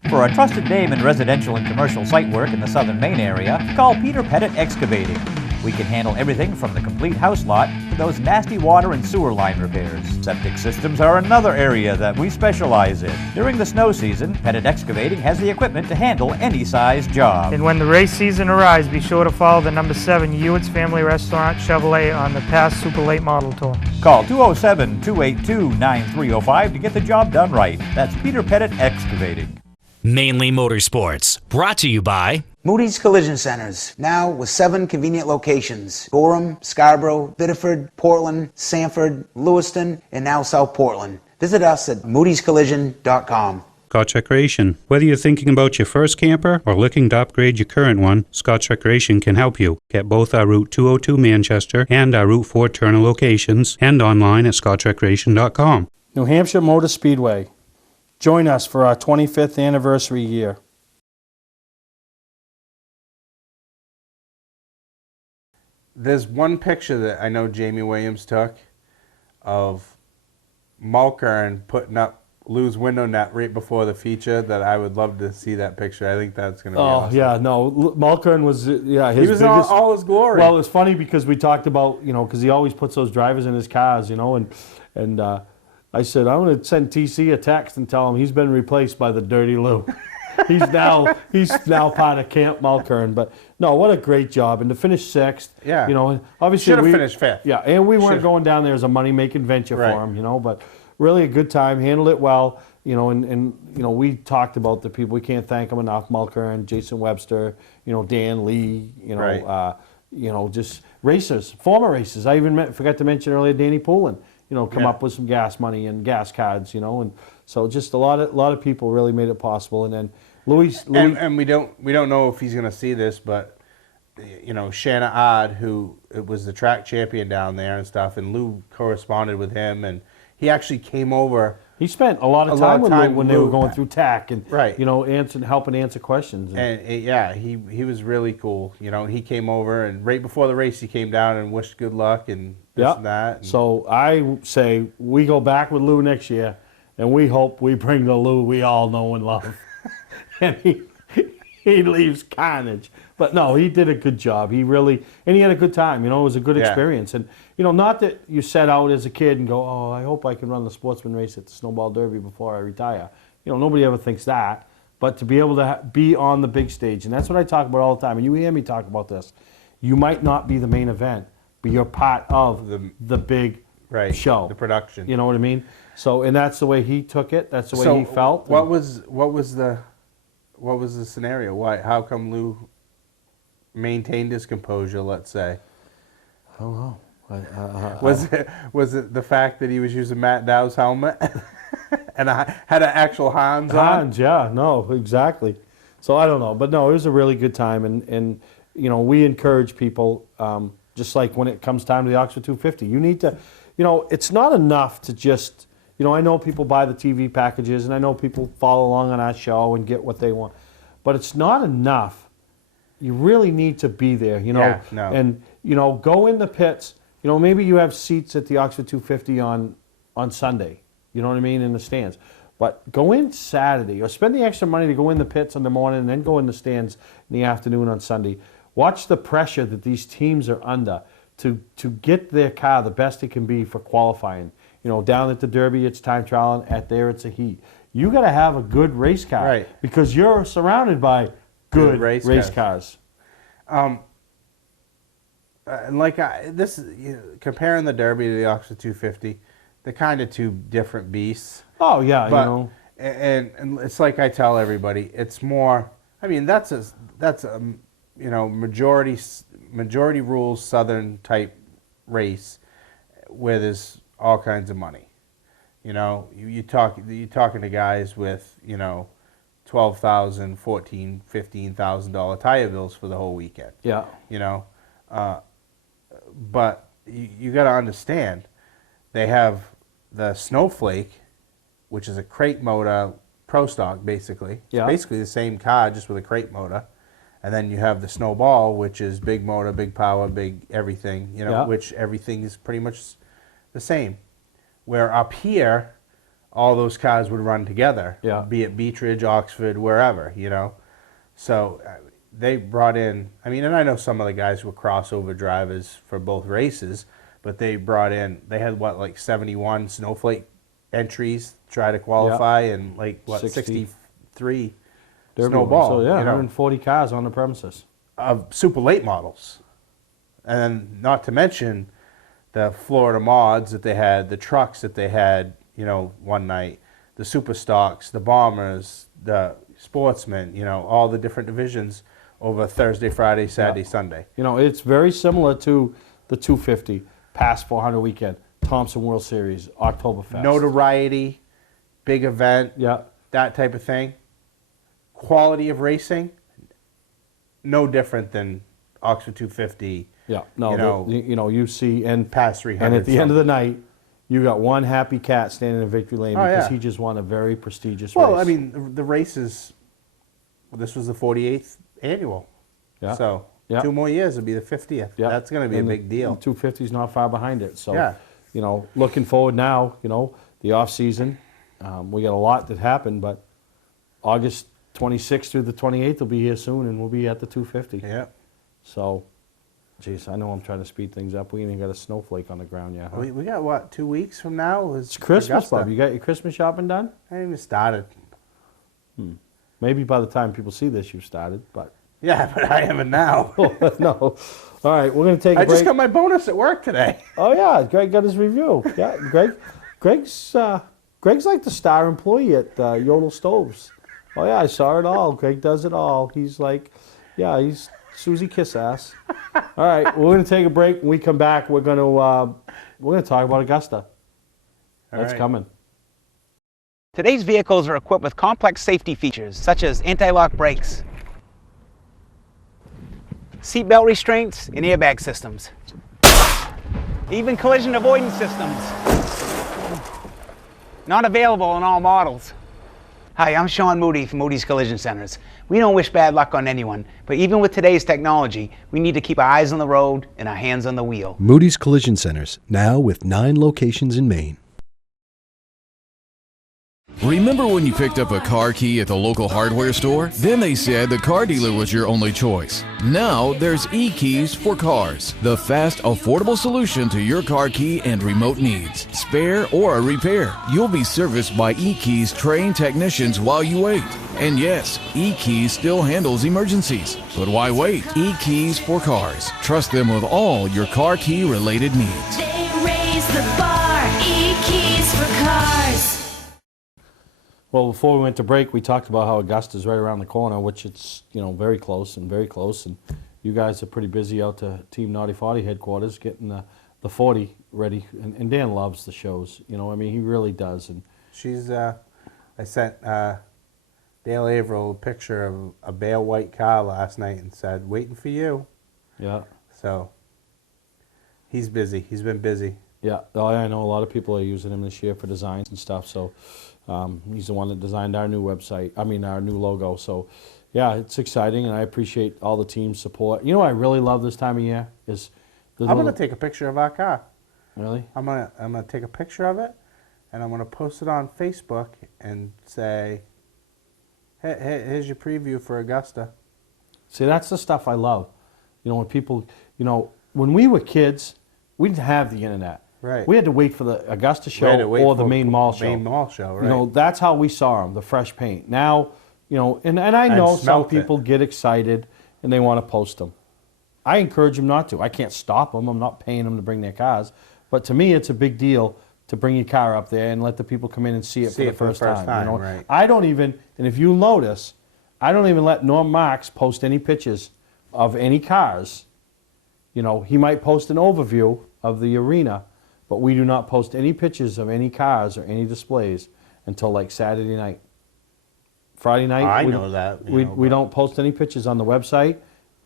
For a trusted name in residential and commercial site work in the southern Maine area, call Peter Pettit Excavating. We can handle everything from the complete house lot to those nasty water and sewer line repairs. Septic systems are another area that we specialize in. During the snow season, Pettit Excavating has the equipment to handle any size job. And when the race season arrives, be sure to follow the number 7 Ewart's Family Restaurant Chevrolet on the past Super Late Model Tour. Call 207-282-9305 to get the job done right. That's Peter Pettit Excavating. Mainly Motorsports, brought to you by Moody's Collision Centers, now with 7 convenient locations: Gorham, Scarborough, Biddeford, Portland, Sanford, Lewiston, and now South Portland. Visit us at moodyscollision.com. Scotch Recreation. Whether you're thinking about your first camper or looking to upgrade your current one, Scotch Recreation can help you. Get both our Route 202 Manchester and our Route 4 Turner locations and online at scotchrecreation.com. New Hampshire Motor Speedway. Join us for our 25th anniversary year. There's one picture that I know Jamie Williams took of Mulkern putting up Lou's window net right before the feature that I would love to see that picture. I think that's going to be awesome. Yeah, no, Mulkern was, his he was biggest... in all his glory. Well, it's funny because we talked about, because he always puts those drivers in his cars, and I said, I'm going to send TC a text and tell him he's been replaced by the Dirty Lou. he's now part of Camp Mulkern. But no, what a great job. And to finish 6th, obviously should have finished 5th. Yeah, and we weren't going down there as a money-making venture for him, but really a good time, handled it well, and we talked about the people. We can't thank them enough. Mulkern, Jason Webster, Dan Lee, just racers, former racers. I even forgot to mention earlier Danny Poulin. Come up with some gas money and gas cards, and so just a lot of people really made it possible. And then Louis and we don't know if he's going to see this, but Shanna Odd, who was the track champion down there and stuff, and Lou corresponded with him, and he actually came over. He spent a lot of time with Lou when they were going through TAC and helping answer questions. And he was really cool. He came over, and right before the race, he came down and wished good luck and this and that. And so I say we go back with Lou next year, and we hope we bring the Lou we all know and love. And he leaves carnage. But no, he did a good job. He had a good time. It was a good experience. And not that you set out as a kid and go, oh, I hope I can run the sportsman race at the Snowball Derby before I retire. Nobody ever thinks that. But to be able to be on the big stage, and that's what I talk about all the time. And you hear me talk about this. You might not be the main event, but you're part of the big show, the production. You know what I mean? So, and that's the way he took it. That's the way he felt. What was the scenario? Why? How come Lou maintained his composure? Let's say. I don't know. Was it the fact that he was using Matt Dow's helmet and I had an actual Hans on? Hans, yeah, no, exactly. So I don't know, but no, it was a really good time, and we encourage people. Just like when it comes time to the Oxford 250, you need to, it's not enough to just, I know people buy the TV packages and I know people follow along on our show and get what they want, but it's not enough. You really need to be there, and, go in the pits. Maybe you have seats at the Oxford 250 on Sunday, you know what I mean, in the stands. But go in Saturday or spend the extra money to go in the pits in the morning and then go in the stands in the afternoon on Sunday. Watch the pressure that these teams are under to get their car the best it can be for qualifying. Down at the Derby, it's time trial, and there it's a heat. You got to have a good race car because you're surrounded by good race cars. And comparing the Derby to the Oxford 250, they're kind of two different beasts. Oh yeah, but, and it's like I tell everybody, it's more. I mean, that's a majority rules Southern type race where there's all kinds of money. You're talking to guys with $12,000, $14,000, $15,000 tire bills for the whole weekend. Yeah. You know, but you got to understand, they have the Snowflake, which is a crate motor pro stock, basically. Yeah. It's basically the same car, just with a crate motor. And then you have the Snowball, which is big motor, big power, big everything, you know, Yeah. which everything is pretty much the same. Where up here, all those cars would run together, Yeah. be it Beechridge, Oxford, wherever, you know. So they brought in, I mean, and I know some of the guys were crossover drivers for both races, but they brought in, they had what, like 71 Snowflake entries to try to qualify, and like, what, 63 Derby Snowball. So, yeah, you know, 140 cars on the premises. of super late models. And then not to mention the Florida mods that they had, the trucks that they had, you know, one night, the super stocks, the bombers, the sportsmen, you know, all the different divisions over Thursday, Friday, Saturday, Sunday. You know, it's very similar to the 250, past 400 weekend, Thompson World Series, Oktoberfest. Notoriety, big event, that type of thing. Quality of racing, no different than Oxford 250. Yeah, no, you know, you see, and past 300. And at the end of the night, you got one happy cat standing in victory lane Oh, because yeah. he just won a very prestigious Well, race. I mean, the races, this was the 48th annual. Yeah. So, Yeah. 2 more years will be the 50th. Yeah. That's going to be And a big deal. The 250 is not far behind it. So, Yeah. you know, looking forward now, you know, the off season, we got a lot that happened, but August 26th through the 28th will be here soon, and we'll be at the 250. Yeah. So, geez, I know I'm trying to speed things up. We ain't even got a snowflake on the ground yet. Huh? We got, what, 2 weeks from now? It's Christmas, Augusta. Bob. You got your Christmas shopping done? I haven't even started. Maybe by the time people see this, you've started, but. Yeah, but I haven't now. No. All right, we're going to take a I break. just got my bonus at work today. Oh, yeah, Greg got his review. Yeah, Greg's like the star employee at Yodel Stoves. Oh, yeah, I saw it all. Greg does it all. He's like, yeah, he's Susie Kiss Ass. All right, we're going to take a break. When we come back, we're going to talk about Augusta. That's right. coming. Today's vehicles are equipped with complex safety features such as anti-lock brakes, seatbelt restraints, and airbag systems. Even collision avoidance systems. Not available on all models. Hi, I'm Sean Moody from Moody's Collision Centers. We don't wish bad luck on anyone, but even with today's technology, we need to keep our eyes on the road and our hands on the wheel. Moody's Collision Centers, now with 9 locations in Maine. Remember when you picked up a car key at the local hardware store? Then they said the car dealer was your only choice. Now there's e-keys for cars, the fast, affordable solution to your car key and remote needs. Spare or a repair, you'll be serviced by e-keys trained technicians while you wait. And yes, e-keys still handles emergencies. But why wait? E-keys for cars. Trust them with all your car key related needs. They raise the bar. E-keys for cars. Well, before we went to break, we talked about how Augusta's right around the corner, which it's, you know, very close. And you guys are pretty busy out to Team Naughty 40 headquarters getting the 40 ready. And Dan loves the shows, you know, I mean, he really does. And She's, I sent Dale Averill a picture of a pale white car last night and said, waiting for you. Yeah. So, he's busy. He's been busy. Yeah, oh, I know a lot of people are using him this year for designs and stuff. So he's the one that designed our new website. I mean, our new logo. So yeah, it's exciting, and I appreciate all the team's support. You know, what I really love this time of year is. I'm gonna take a picture of our car. Really? I'm gonna take a picture of it, and I'm gonna post it on Facebook and say, hey, here's your preview for Augusta. See, that's the stuff I love. You know, when people, you know, when we were kids, we didn't have the internet. Right. We had to wait for the Augusta show We had to wait or the for main mall show. Main mall show, right. You know, that's how we saw them, the fresh paint. Now, you know, and I know some smelt it. people get excited and they want to post them. I encourage them not to. I can't stop them. I'm not paying them to bring their cars. But to me, it's a big deal to bring your car up there and let the people come in and see it for the first time. You know? right. I don't even, and if you notice, I don't even let Norm Marks post any pictures of any cars. You know, he might post an overview of the arena, but we do not post any pictures of any cars or any displays until like Saturday night. Friday night. I know that, you know, We don't post any pictures on the website.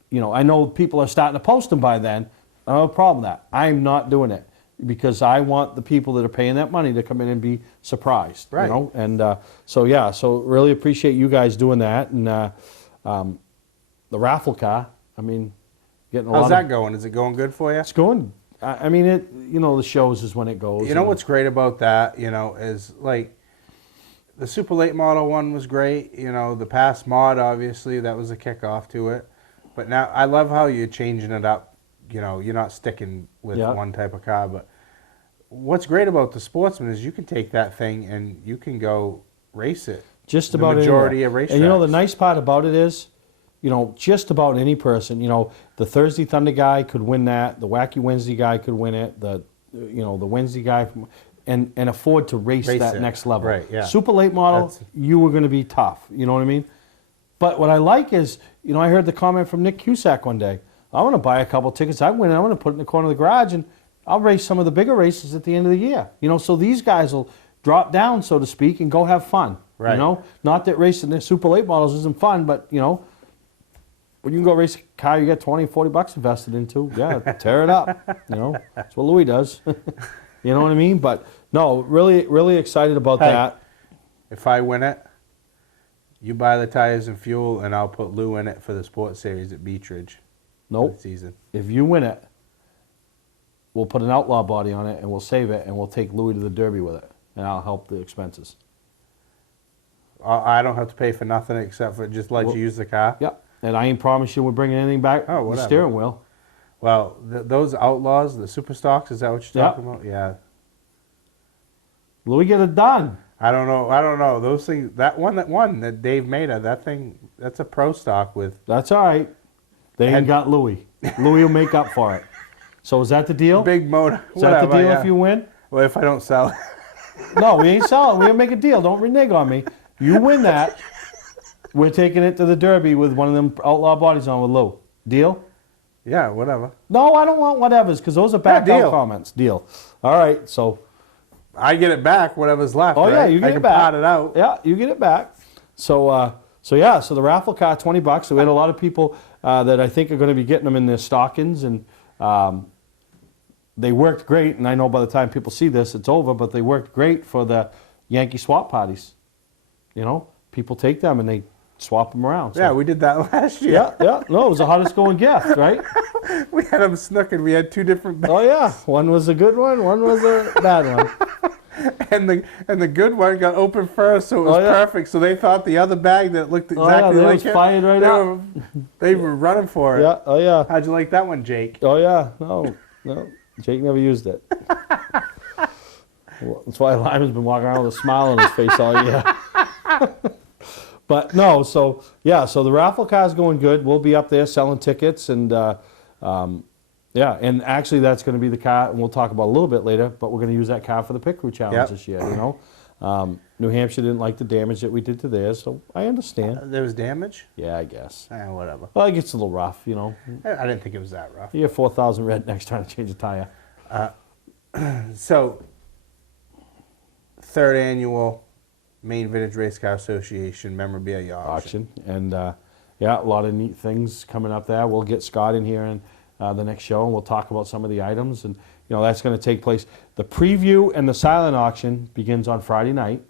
You know, I know people are starting to post them by then. I don't have a problem with that. I'm not doing it because I want the people that are paying that money to come in and be surprised. Right. You know, and so really appreciate you guys doing that. And the raffle car, I mean, getting a lot. How's that going? Is it going good for you? It's going. I mean, it. You know, the shows is when it goes. You know what's great about that, you know, is like the super late model one was great. You know, the past mod, obviously, that was a kickoff to it. But now I love how you're changing it up. You know, you're not sticking with one type of car. But what's great about the Sportsman is you can take that thing and you can go race it. Just the about majority anywhere. of racetracks. And you know, the nice part about it is, you know, just about any person. You know, the Thursday Thunder guy could win that. The Wacky Wednesday guy could win it. The Wednesday guy from, and afford to race that it. next level. Right, yeah. Super late model, you were going to be tough. You know what I mean? But what I like is, you know, I heard the comment from Nick Cusack one day. I want to buy a couple tickets. I win. I want to put it in the corner of the garage, and I'll race some of the bigger races at the end of the year. You know, so these guys will drop down, so to speak, and go have fun. Right. You know, not that racing the super late models isn't fun, but you know, when you can go race a car you get $20, $40 invested into, yeah, tear it up. You know, that's what Louis does. You know what I mean? But no, really, really excited about that. If I win it, you buy the tires and fuel, and I'll put Lou in it for the Sports Series at Beechridge. Nope. Season. If you win it, we'll put an outlaw body on it, and we'll save it, and we'll take Louis to the Derby with it, and I'll help the expenses. I don't have to pay for nothing except for just let you use the car? Yep. And I ain't promise you we're bringing anything back. Oh, The whatever. steering wheel. Well, those Outlaws, the Super Stocks, is that what you're talking about? Yeah. Louis, get it done. I don't know. Those things, that one that won, that Dave Maida, that thing, that's a pro stock with. That's all right. They ain't got Louis. Louis will make up for it. So is that the deal? Big motor. Is that the deal if you win? Well, if I don't sell it. No, we ain't selling. We'll make a deal. Don't renege on me. You win that, we're taking it to the Derby with one of them outlaw bodies on with Lou. Deal? Yeah, whatever. No, I don't want whatevers because those are back out comments. Deal. All right, so. I get it back, whatever's left. Oh, yeah, right? you get I it can back. pot it out. Yeah, you get it back. So the raffle car, $20. So we had a lot of people that I think are going to be getting them in their stockings, and they worked great. And I know by the time people see this, it's over, but they worked great for the Yankee swap parties. You know, people take them and they swap them around. So. Yeah, we did that last year. Yeah. No, it was the hottest going gift, right? We had them snookered. We had 2 different bags. Oh yeah, one was a good one was a bad one. And the good one got opened first, so it was perfect. So they thought the other bag that looked exactly like was fired right up. They were running for it. Yeah. Oh yeah. How'd you like that one, Jake? Oh yeah. No. Jake never used it. Well, that's why Lyman's been walking around with a smile on his face all year. But no, so the raffle car's going good. We'll be up there selling tickets, and and actually that's going to be the car, and we'll talk about it a little bit later. But we're going to use that car for the Pit Crew Challenge this year. You know, New Hampshire didn't like the damage that we did to theirs, so I understand. There was damage? Yeah, I guess. Whatever. Well, it gets a little rough, you know. I didn't think it was that rough. You get 4,000 rednecks trying to change a tire. So, 3rd annual Maine Vintage Race Car Association memorabilia auction. And a lot of neat things coming up there. We'll get Scott in here in the next show, and we'll talk about some of the items. And that's going to take place. The preview and the silent auction begins on Friday night.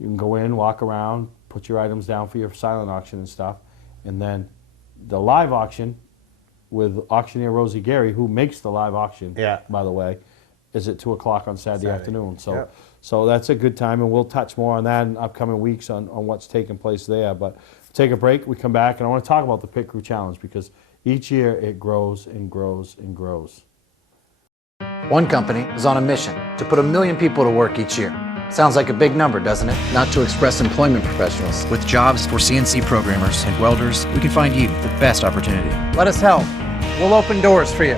You can go in, walk around, put your items down for your silent auction and stuff, and then the live auction with auctioneer Rosie Gary, who makes the live auction. By the way, is at 2 o'clock on Saturday afternoon. So. So that's a good time, and we'll touch more on that in upcoming weeks on what's taking place there. But take a break, we come back, and I want to talk about the Pit Crew Challenge because each year it grows and grows and grows. One company is on a mission to put 1 million people to work each year. Sounds like a big number, doesn't it? Not to Express Employment Professionals. With jobs for CNC programmers and welders, we can find you the best opportunity. Let us help. We'll open doors for you.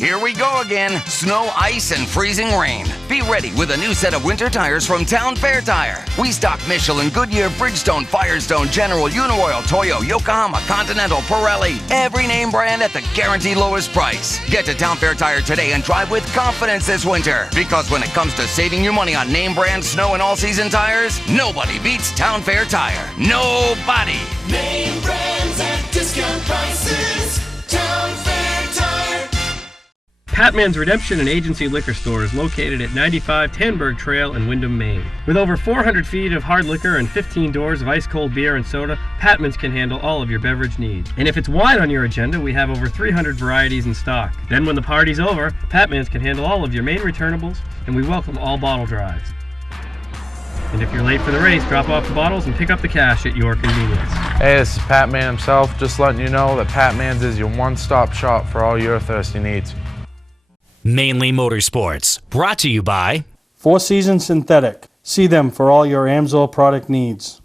Here we go Snow again, snow, ice, and freezing rain. Be ready with a new set of winter tires from Town Fair Tire. We stock Michelin, Goodyear, Bridgestone, Firestone, General, Uniroyal, Toyo, Yokohama, Continental, Pirelli. Every name brand at the guaranteed lowest price. Get to Town Fair Tire today and drive with confidence this winter. Because when it comes to saving you money on name brand snow and all-season tires, nobody beats Town Fair Tire. Nobody. Name brands at discount prices. Town Fair Tire. Patman's Redemption and Agency Liquor Store is located at 95 Tanberg Trail in Windham, Maine. With over 400 feet of hard liquor and 15 doors of ice-cold beer and soda, Patman's can handle all of your beverage needs. And if it's wine on your agenda, we have over 300 varieties in stock. Then when the party's over, Patman's can handle all of your main returnables, and we welcome all bottle drives. And if you're late for the race, drop off the bottles and pick up the cash at your convenience. Hey, this is Pat Man himself, just letting you know that Pat Man's is your one-stop shop for all your thirsty needs. Mainly Motorsports, brought to you by Four Seasons Synthetic. See them for all your Amsoil product needs.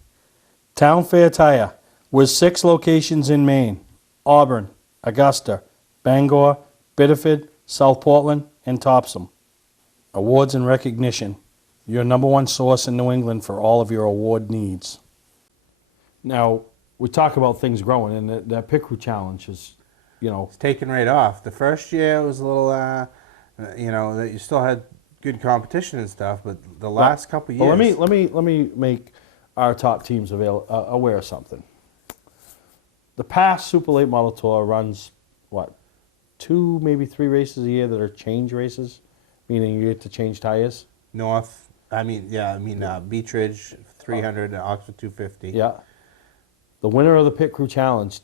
Town Fair Tire, with 6 locations in Maine: Auburn, Augusta, Bangor, Biddeford, South Portland, and Topsom. Awards and recognition. Your #1 source in New England for all of your award needs. Now, we talk about things growing, and that Pit Crew Challenge is, It's taken right off. The first year it was a little, that you still had good competition and stuff, but the last couple years. Well, let me make our top teams aware of something. The past Super Late Model Tour runs, 2, maybe 3 races a year that are change races, meaning you get to change tires? Beach Ridge 300 and Oxford 250. Yeah. The winner of the Pit Crew Challenge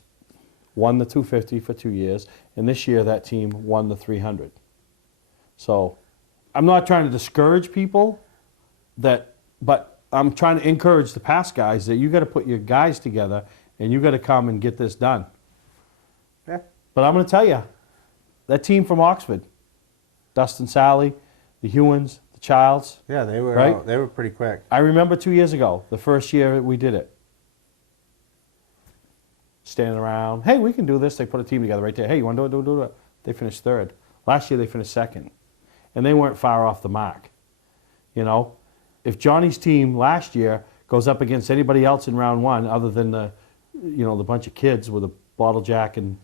won the 250 for 2 years, and this year that team won the 300. So I'm not trying to discourage people, but I'm trying to encourage the past guys that you got to put your guys together and you got to come and get this done. Yeah. But I'm going to tell you, that team from Oxford, Dustin Sally, the Hewins, the Childs. Yeah, they were right? They were pretty quick. I remember 2 years ago, the first year we did it. Standing around, hey, we can do this. They put a team together right there. Hey, you want to do it? Do it. They finished 3rd. Last year they finished 2nd. And they weren't far off the mark. If Johnny's team last year goes up against anybody else in round 1 other than the bunch of kids with a bottle jack and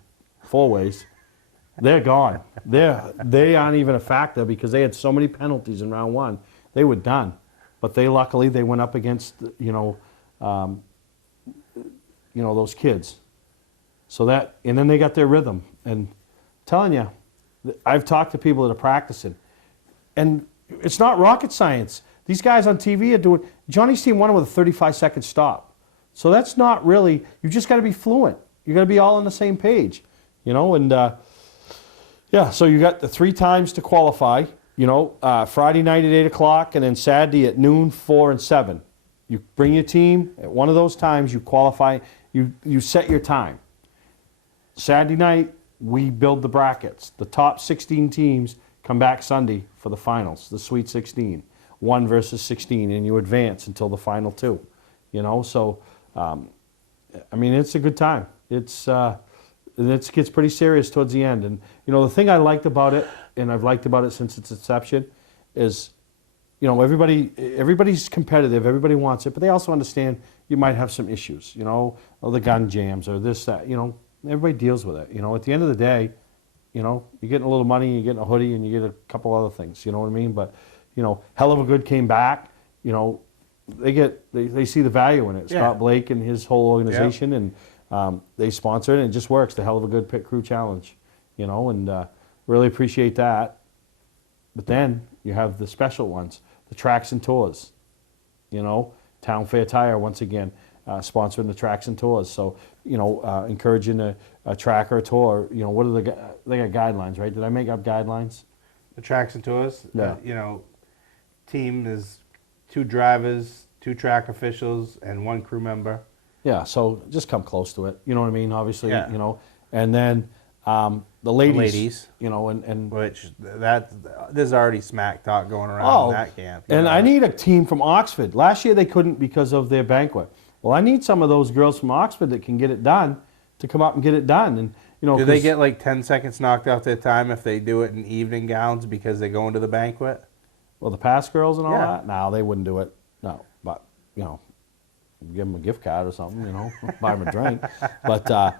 4-ways, they're gone. They aren't even a factor because they had so many penalties in round 1. They were done. But luckily they went up against those kids. And then they got their rhythm. And I'm telling you, I've talked to people that are practicing, and it's not rocket science. These guys on TV are doing. Johnny's team won it with a 35-second stop. So that's not really. You just got to be fluent. You got to be all on the same page, So you got the 3 times to qualify. Friday night at 8 o'clock, and then Saturday at noon, 4 and 7. You bring your team at one of those times. You qualify. You set your time. Saturday night, we build the brackets. The top 16 teams come back Sunday for the finals, the Sweet 16, 1 versus 16, and you advance until the final 2. So it's a good time. It gets pretty serious towards the end. And the thing I liked about it, and I've liked about it since its inception, is everybody's competitive, everybody wants it, but they also understand you might have some issues, the gun jams or this, that, everybody deals with it. At the end of the day, you're getting a little money, you're getting a hoodie, and you get a couple other things, you know what I mean? But, Hell of a Good came back, they see the value in it. Yeah. Scott Blake and his whole organization, and they sponsor it, and it just works, the Hell of a Good Pit Crew Challenge, and really appreciate that. But then you have the special ones, the tracks and tours, Town Fair Tire, once again, sponsoring the tracks and tours. So, encouraging a track or a tour, what are they got guidelines, right? Did I make up guidelines? The tracks and tours? Yeah. Team is 2 drivers, 2 track officials, and 1 crew member. Yeah, so just come close to it. You know what I mean? Obviously, Yeah. And then the ladies. And which there's already smack talk going around in that camp. And I need a team from Oxford. Last year they couldn't because of their banquet. Well, I need some of those girls from Oxford that can get it done to come up and get it done. And you know. Do they 'cause- get like 10 seconds knocked off their time if they do it in evening gowns because they go into the banquet? Well, the pass girls and all Yeah. that? No, they wouldn't do it. No, but, you know, give them a gift card or something, you know, buy them a drink. But,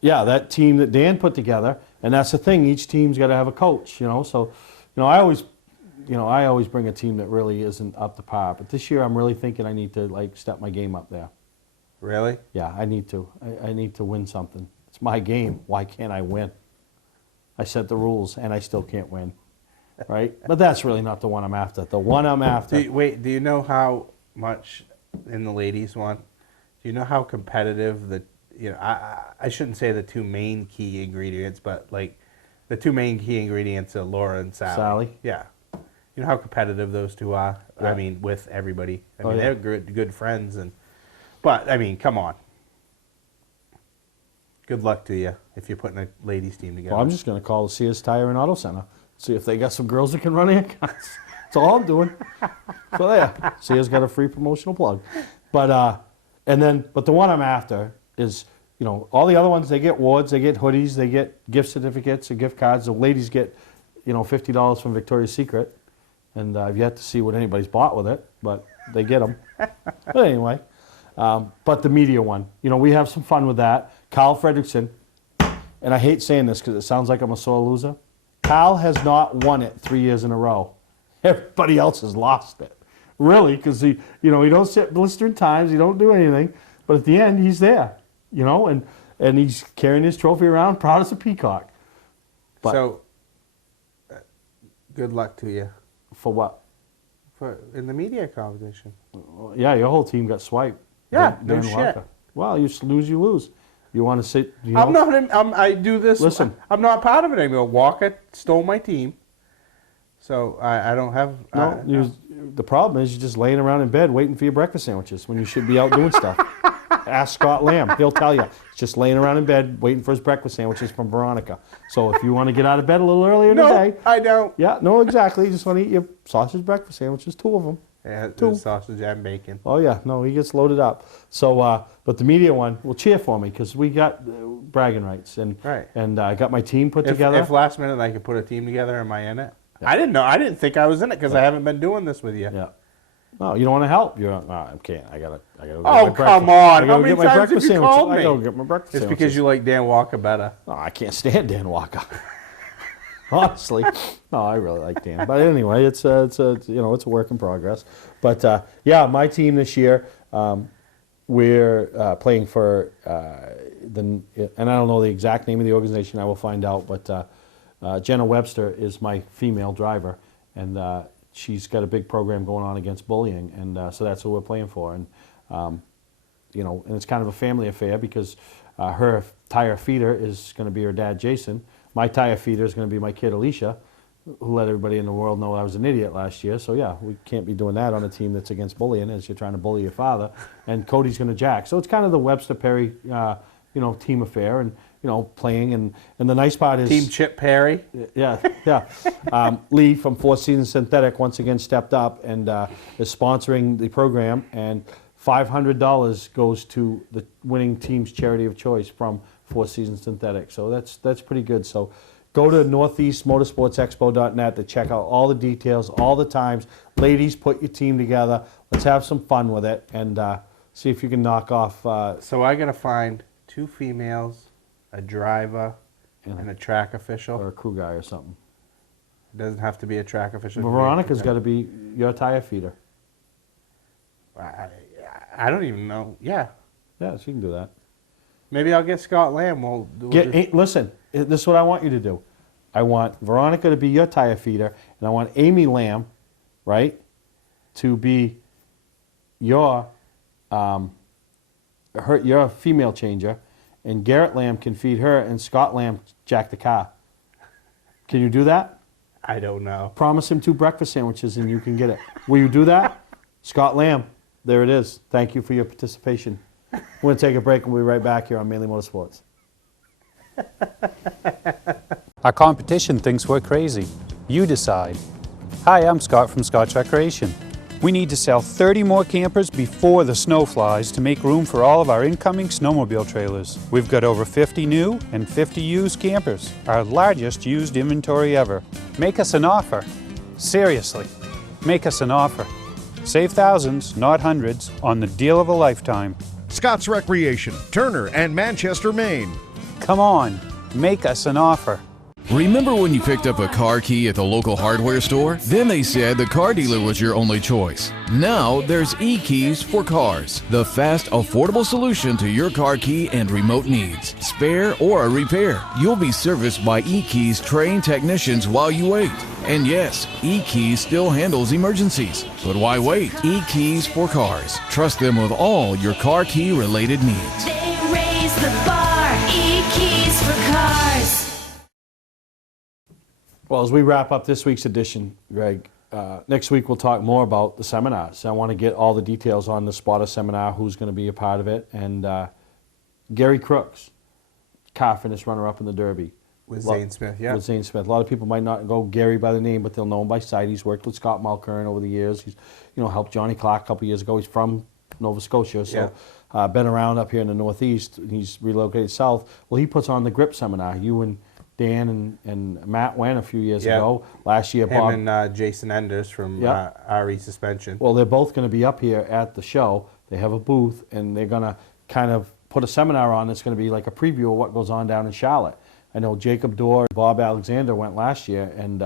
yeah, that team that Dan put together, and that's the thing, each team's got to have a coach, you know. So, you know, I always bring a team that really isn't up to par. But this year I'm really thinking I need to, like, step my game up there. Really? Yeah, I need to. I need to win something. It's my game. Why can't I win? I set the rules, and I still can't win. Right? But that's really not the one I'm after. The one I'm after. Do you know how much in the ladies one? Do you know how competitive the, you know, I shouldn't say the two main key ingredients, but like the two main key ingredients are Laura and Sally. Sally? Yeah. You know how competitive those two are? Yeah. I mean, with everybody. I Oh, mean, yeah. they're good friends, but I mean, come on. Good luck to you if you're putting a ladies team together. Well, I'm just going to call the Sears Tire and Auto Center. See if they got some girls that can run haircuts. That's all I'm doing. So there, Sears got a free promotional plug. But but the one I'm after is, you know, all the other ones, they get awards, they get hoodies, they get gift certificates or gift cards. The ladies get, you know, $50 from Victoria's Secret. And I've yet to see what anybody's bought with it, but they get them. But anyway, but the media one, you know, we have some fun with that. Kyle Fredrickson, and I hate saying this because it sounds like I'm a sore loser. Kyle has not won it 3 years in a row. Everybody else has lost it. Really, because he don't sit blistering times, he don't do anything, but at the end he's there, you know, and he's carrying his trophy around, proud as a peacock. But So, good luck to you. For what? In the media competition. Yeah, your whole team got swiped. Yeah, no Dan shit. Walker. Well, you lose, you lose. You want to sit, you know? I'm not. I do this. Listen. I'm not part of it anymore. Walker stole my team, so I don't have. No, the problem is you're just laying around in bed waiting for your breakfast sandwiches when you should be out doing stuff. Ask Scott Lamb. He'll tell you. He's just laying around in bed waiting for his breakfast sandwiches from Veronica. So if you want to get out of bed a little earlier in the day. I don't. Yeah, no, exactly. You just want to eat your sausage breakfast sandwiches, 2 of them. Yeah, Two. sausage and bacon. Oh, yeah. No, he gets loaded up. So, but the media one will cheer for me because we got bragging rights. And I got my team put together. If last minute I could put a team together, am I in it? Yeah. I didn't know. I didn't think I was in it because I haven't been doing this with you. Yeah. No, you don't want to help. You're I can't. I gotta go get Oh, my come breakfast. on. I How gotta many get my times have breakfast you sandwiches. called me? I gotta get my breakfast It's sandwiches. because you like Dan Walker better. No, I can't stand Dan Walker. Honestly, no, I really like Dan. But anyway, it's a work in progress. But yeah, my team this year, we're playing for and I don't know the exact name of the organization. I will find out. But Jenna Webster is my female driver, and she's got a big program going on against bullying, and so that's what we're playing for. And and it's kind of a family affair because her tire feeder is going to be her dad, Jason. My tire feeder is going to be my kid, Alicia, who let everybody in the world know I was an idiot last year. So, yeah, we can't be doing that on a team that's against bullying as you're trying to bully your father. And Cody's going to jack. So it's kind of the Webster-Perry, team affair and, playing. And the nice part is... Team Chip Perry. Yeah. Lee from Four Seasons Synthetic once again stepped up and is sponsoring the program. And $500 goes to the winning team's charity of choice from Four Seasons Synthetic. So that's pretty good. So go to northeastmotorsportsexpo.net to check out all the details, all the times. Ladies, put your team together. Let's have some fun with it and see if you can knock off. So I got to find 2 females, a driver, and a track official. Or a crew guy or something. It doesn't have to be a track official. Veronica's got to be your tire feeder. I don't even know. Yeah. Yeah, she can do that. Maybe I'll get Scott Lamb. Listen, this is what I want you to do. I want Veronica to be your tire feeder, and I want Amy Lamb, right, to be your your female changer, and Garrett Lamb can feed her, and Scott Lamb jack the car. Can you do that? I don't know. Promise him 2 breakfast sandwiches, and you can get it. Will you do that? Scott Lamb, there it is. Thank you for your participation. We're going to take a break and we'll be right back here on Mainly Motorsports. Our competition thinks we're crazy. You decide. Hi, I'm Scott from Scotch Recreation. We need to sell 30 more campers before the snow flies to make room for all of our incoming snowmobile trailers. We've got over 50 new and 50 used campers, our largest used inventory ever. Make us an offer. Seriously, make us an offer. Save thousands, not hundreds, on the deal of a lifetime. Scott's Recreation, Turner and Manchester, Maine. Come on, make us an offer. Remember when you picked up a car key at the local hardware store? Then they said the car dealer was your only choice. Now there's e-keys for cars, the fast, affordable solution to your car key and remote needs. Spare or a repair, you'll be serviced by e-keys trained technicians while you wait. And yes, e-keys still handles emergencies. But why wait? E-keys for cars. Trust them with all your car key related needs. They raise the bar. E-keys for cars. Well, as we wrap up this week's edition, Greg, next week we'll talk more about the seminars. I want to get all the details on the spotter seminar, who's going to be a part of it, and Gary Crooks, car fitness runner-up in the Derby. With Zane Smith, yeah. With Zane Smith. A lot of people might not go Gary by the name, but they'll know him by sight. He's worked with Scott Mulkern over the years. He's, helped Johnny Clark a couple years ago. He's from Nova Scotia, so been around up here in the Northeast. He's relocated south. Well, he puts on the grip seminar. You and Dan and Matt went a few years ago. Last year, Bob. Him and Jason Enders from RE Suspension. Well, they're both going to be up here at the show. They have a booth, and they're going to kind of put a seminar on that's going to be like a preview of what goes on down in Charlotte. I know Jacob Dorr and Bob Alexander went last year, and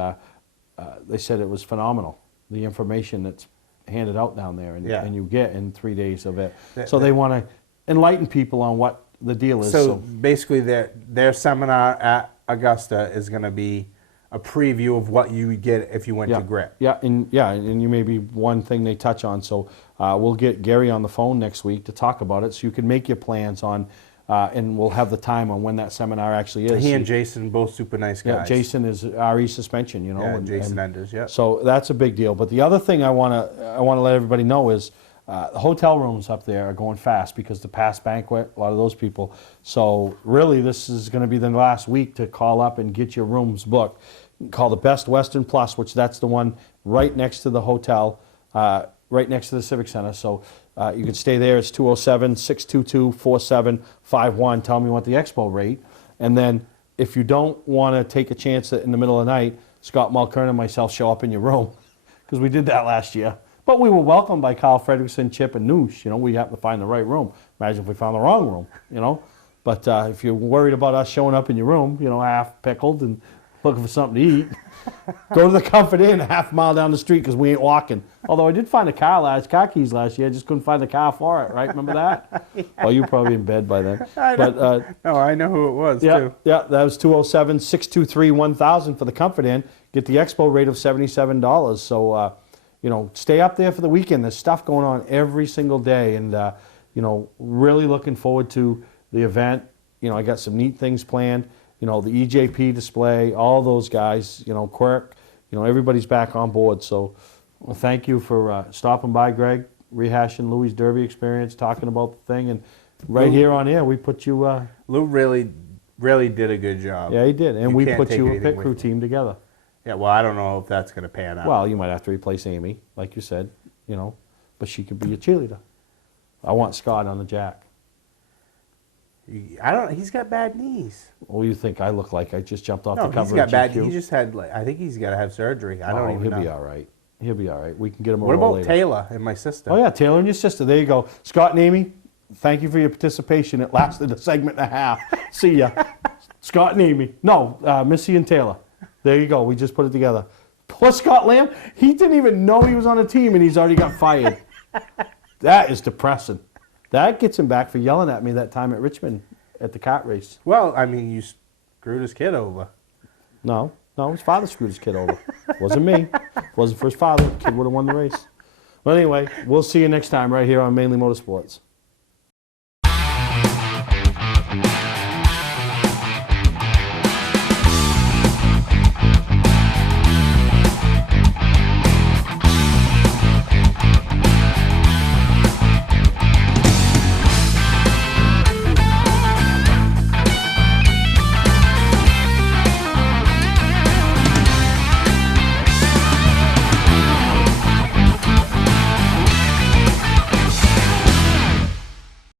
they said it was phenomenal, the information that's handed out down there and you get in 3 days of it. So they want to enlighten people on what the deal is. So basically their seminar at Augusta is going to be a preview of what you would get if you went to grip. And you may be one thing they touch on. So we'll get Gary on the phone next week to talk about it, so you can make your plans on, and we'll have the time on when that seminar actually is. He and Jason, both super nice guys. Yeah, Jason is RE Suspension, and Jason Enders, yeah. So that's a big deal. But the other thing I want to let everybody know is the hotel rooms up there are going fast because the past banquet, a lot of those people. So really, this is going to be the last week to call up and get your rooms booked. Call the Best Western Plus, which that's the one right next to the hotel, right next to the Civic Center. So you can stay there. It's 207-622-4751. Tell me what the expo rate. And then if you don't want to take a chance that in the middle of the night, Scott Mulkern and myself show up in your room, because we did that last year. But we were welcomed by Kyle Fredrickson, Chip, and Noosh. We happened to find the right room. Imagine if we found the wrong room, But if you're worried about us showing up in your room, half pickled and looking for something to eat, go to the Comfort Inn a half mile down the street, because we ain't walking. Although I did find a car keys last year. I just couldn't find the car for it, right? Remember that? Well, you were probably in bed by then. No, I know who it was, too. Yeah, that was 207-623-1000 for the Comfort Inn. Get the expo rate of $77. So, stay up there for the weekend. There's stuff going on every single day, and, really looking forward to the event. I got some neat things planned. The EJP display, all those guys, Quirk, everybody's back on board. So thank you for stopping by, Greg, rehashing Louis' Derby experience, talking about the thing. And here on air, we put you... Lou really did a good job. Yeah, he did. And we put you a pit crew team together. Yeah, well, I don't know if that's going to pan out. Well, you might have to replace Amy, like you said, but she could be a cheerleader. I want Scott on the jack. He's got bad knees. What do you think I look like? I just jumped off the cover he's got of bad. GQ. He just had. I think he's got to have surgery. I don't even know. He'll be all right. He'll be all right. We can get him. What about Taylor and my sister? Oh yeah, Taylor and your sister. There you go. Scott and Amy, thank you for your participation. It lasted a segment and a half. See ya, Scott and Amy. No, Missy and Taylor. There you go. We just put it together. Poor Scott Lamb. He didn't even know he was on a team, and he's already got fired. That is depressing. That gets him back for yelling at me that time at Richmond at the kart race. Well, I mean, you screwed his kid over. No, his father screwed his kid over. Wasn't me. If it wasn't for his father, the kid would have won the race. Well, anyway, we'll see you next time right here on Mainly Motorsports.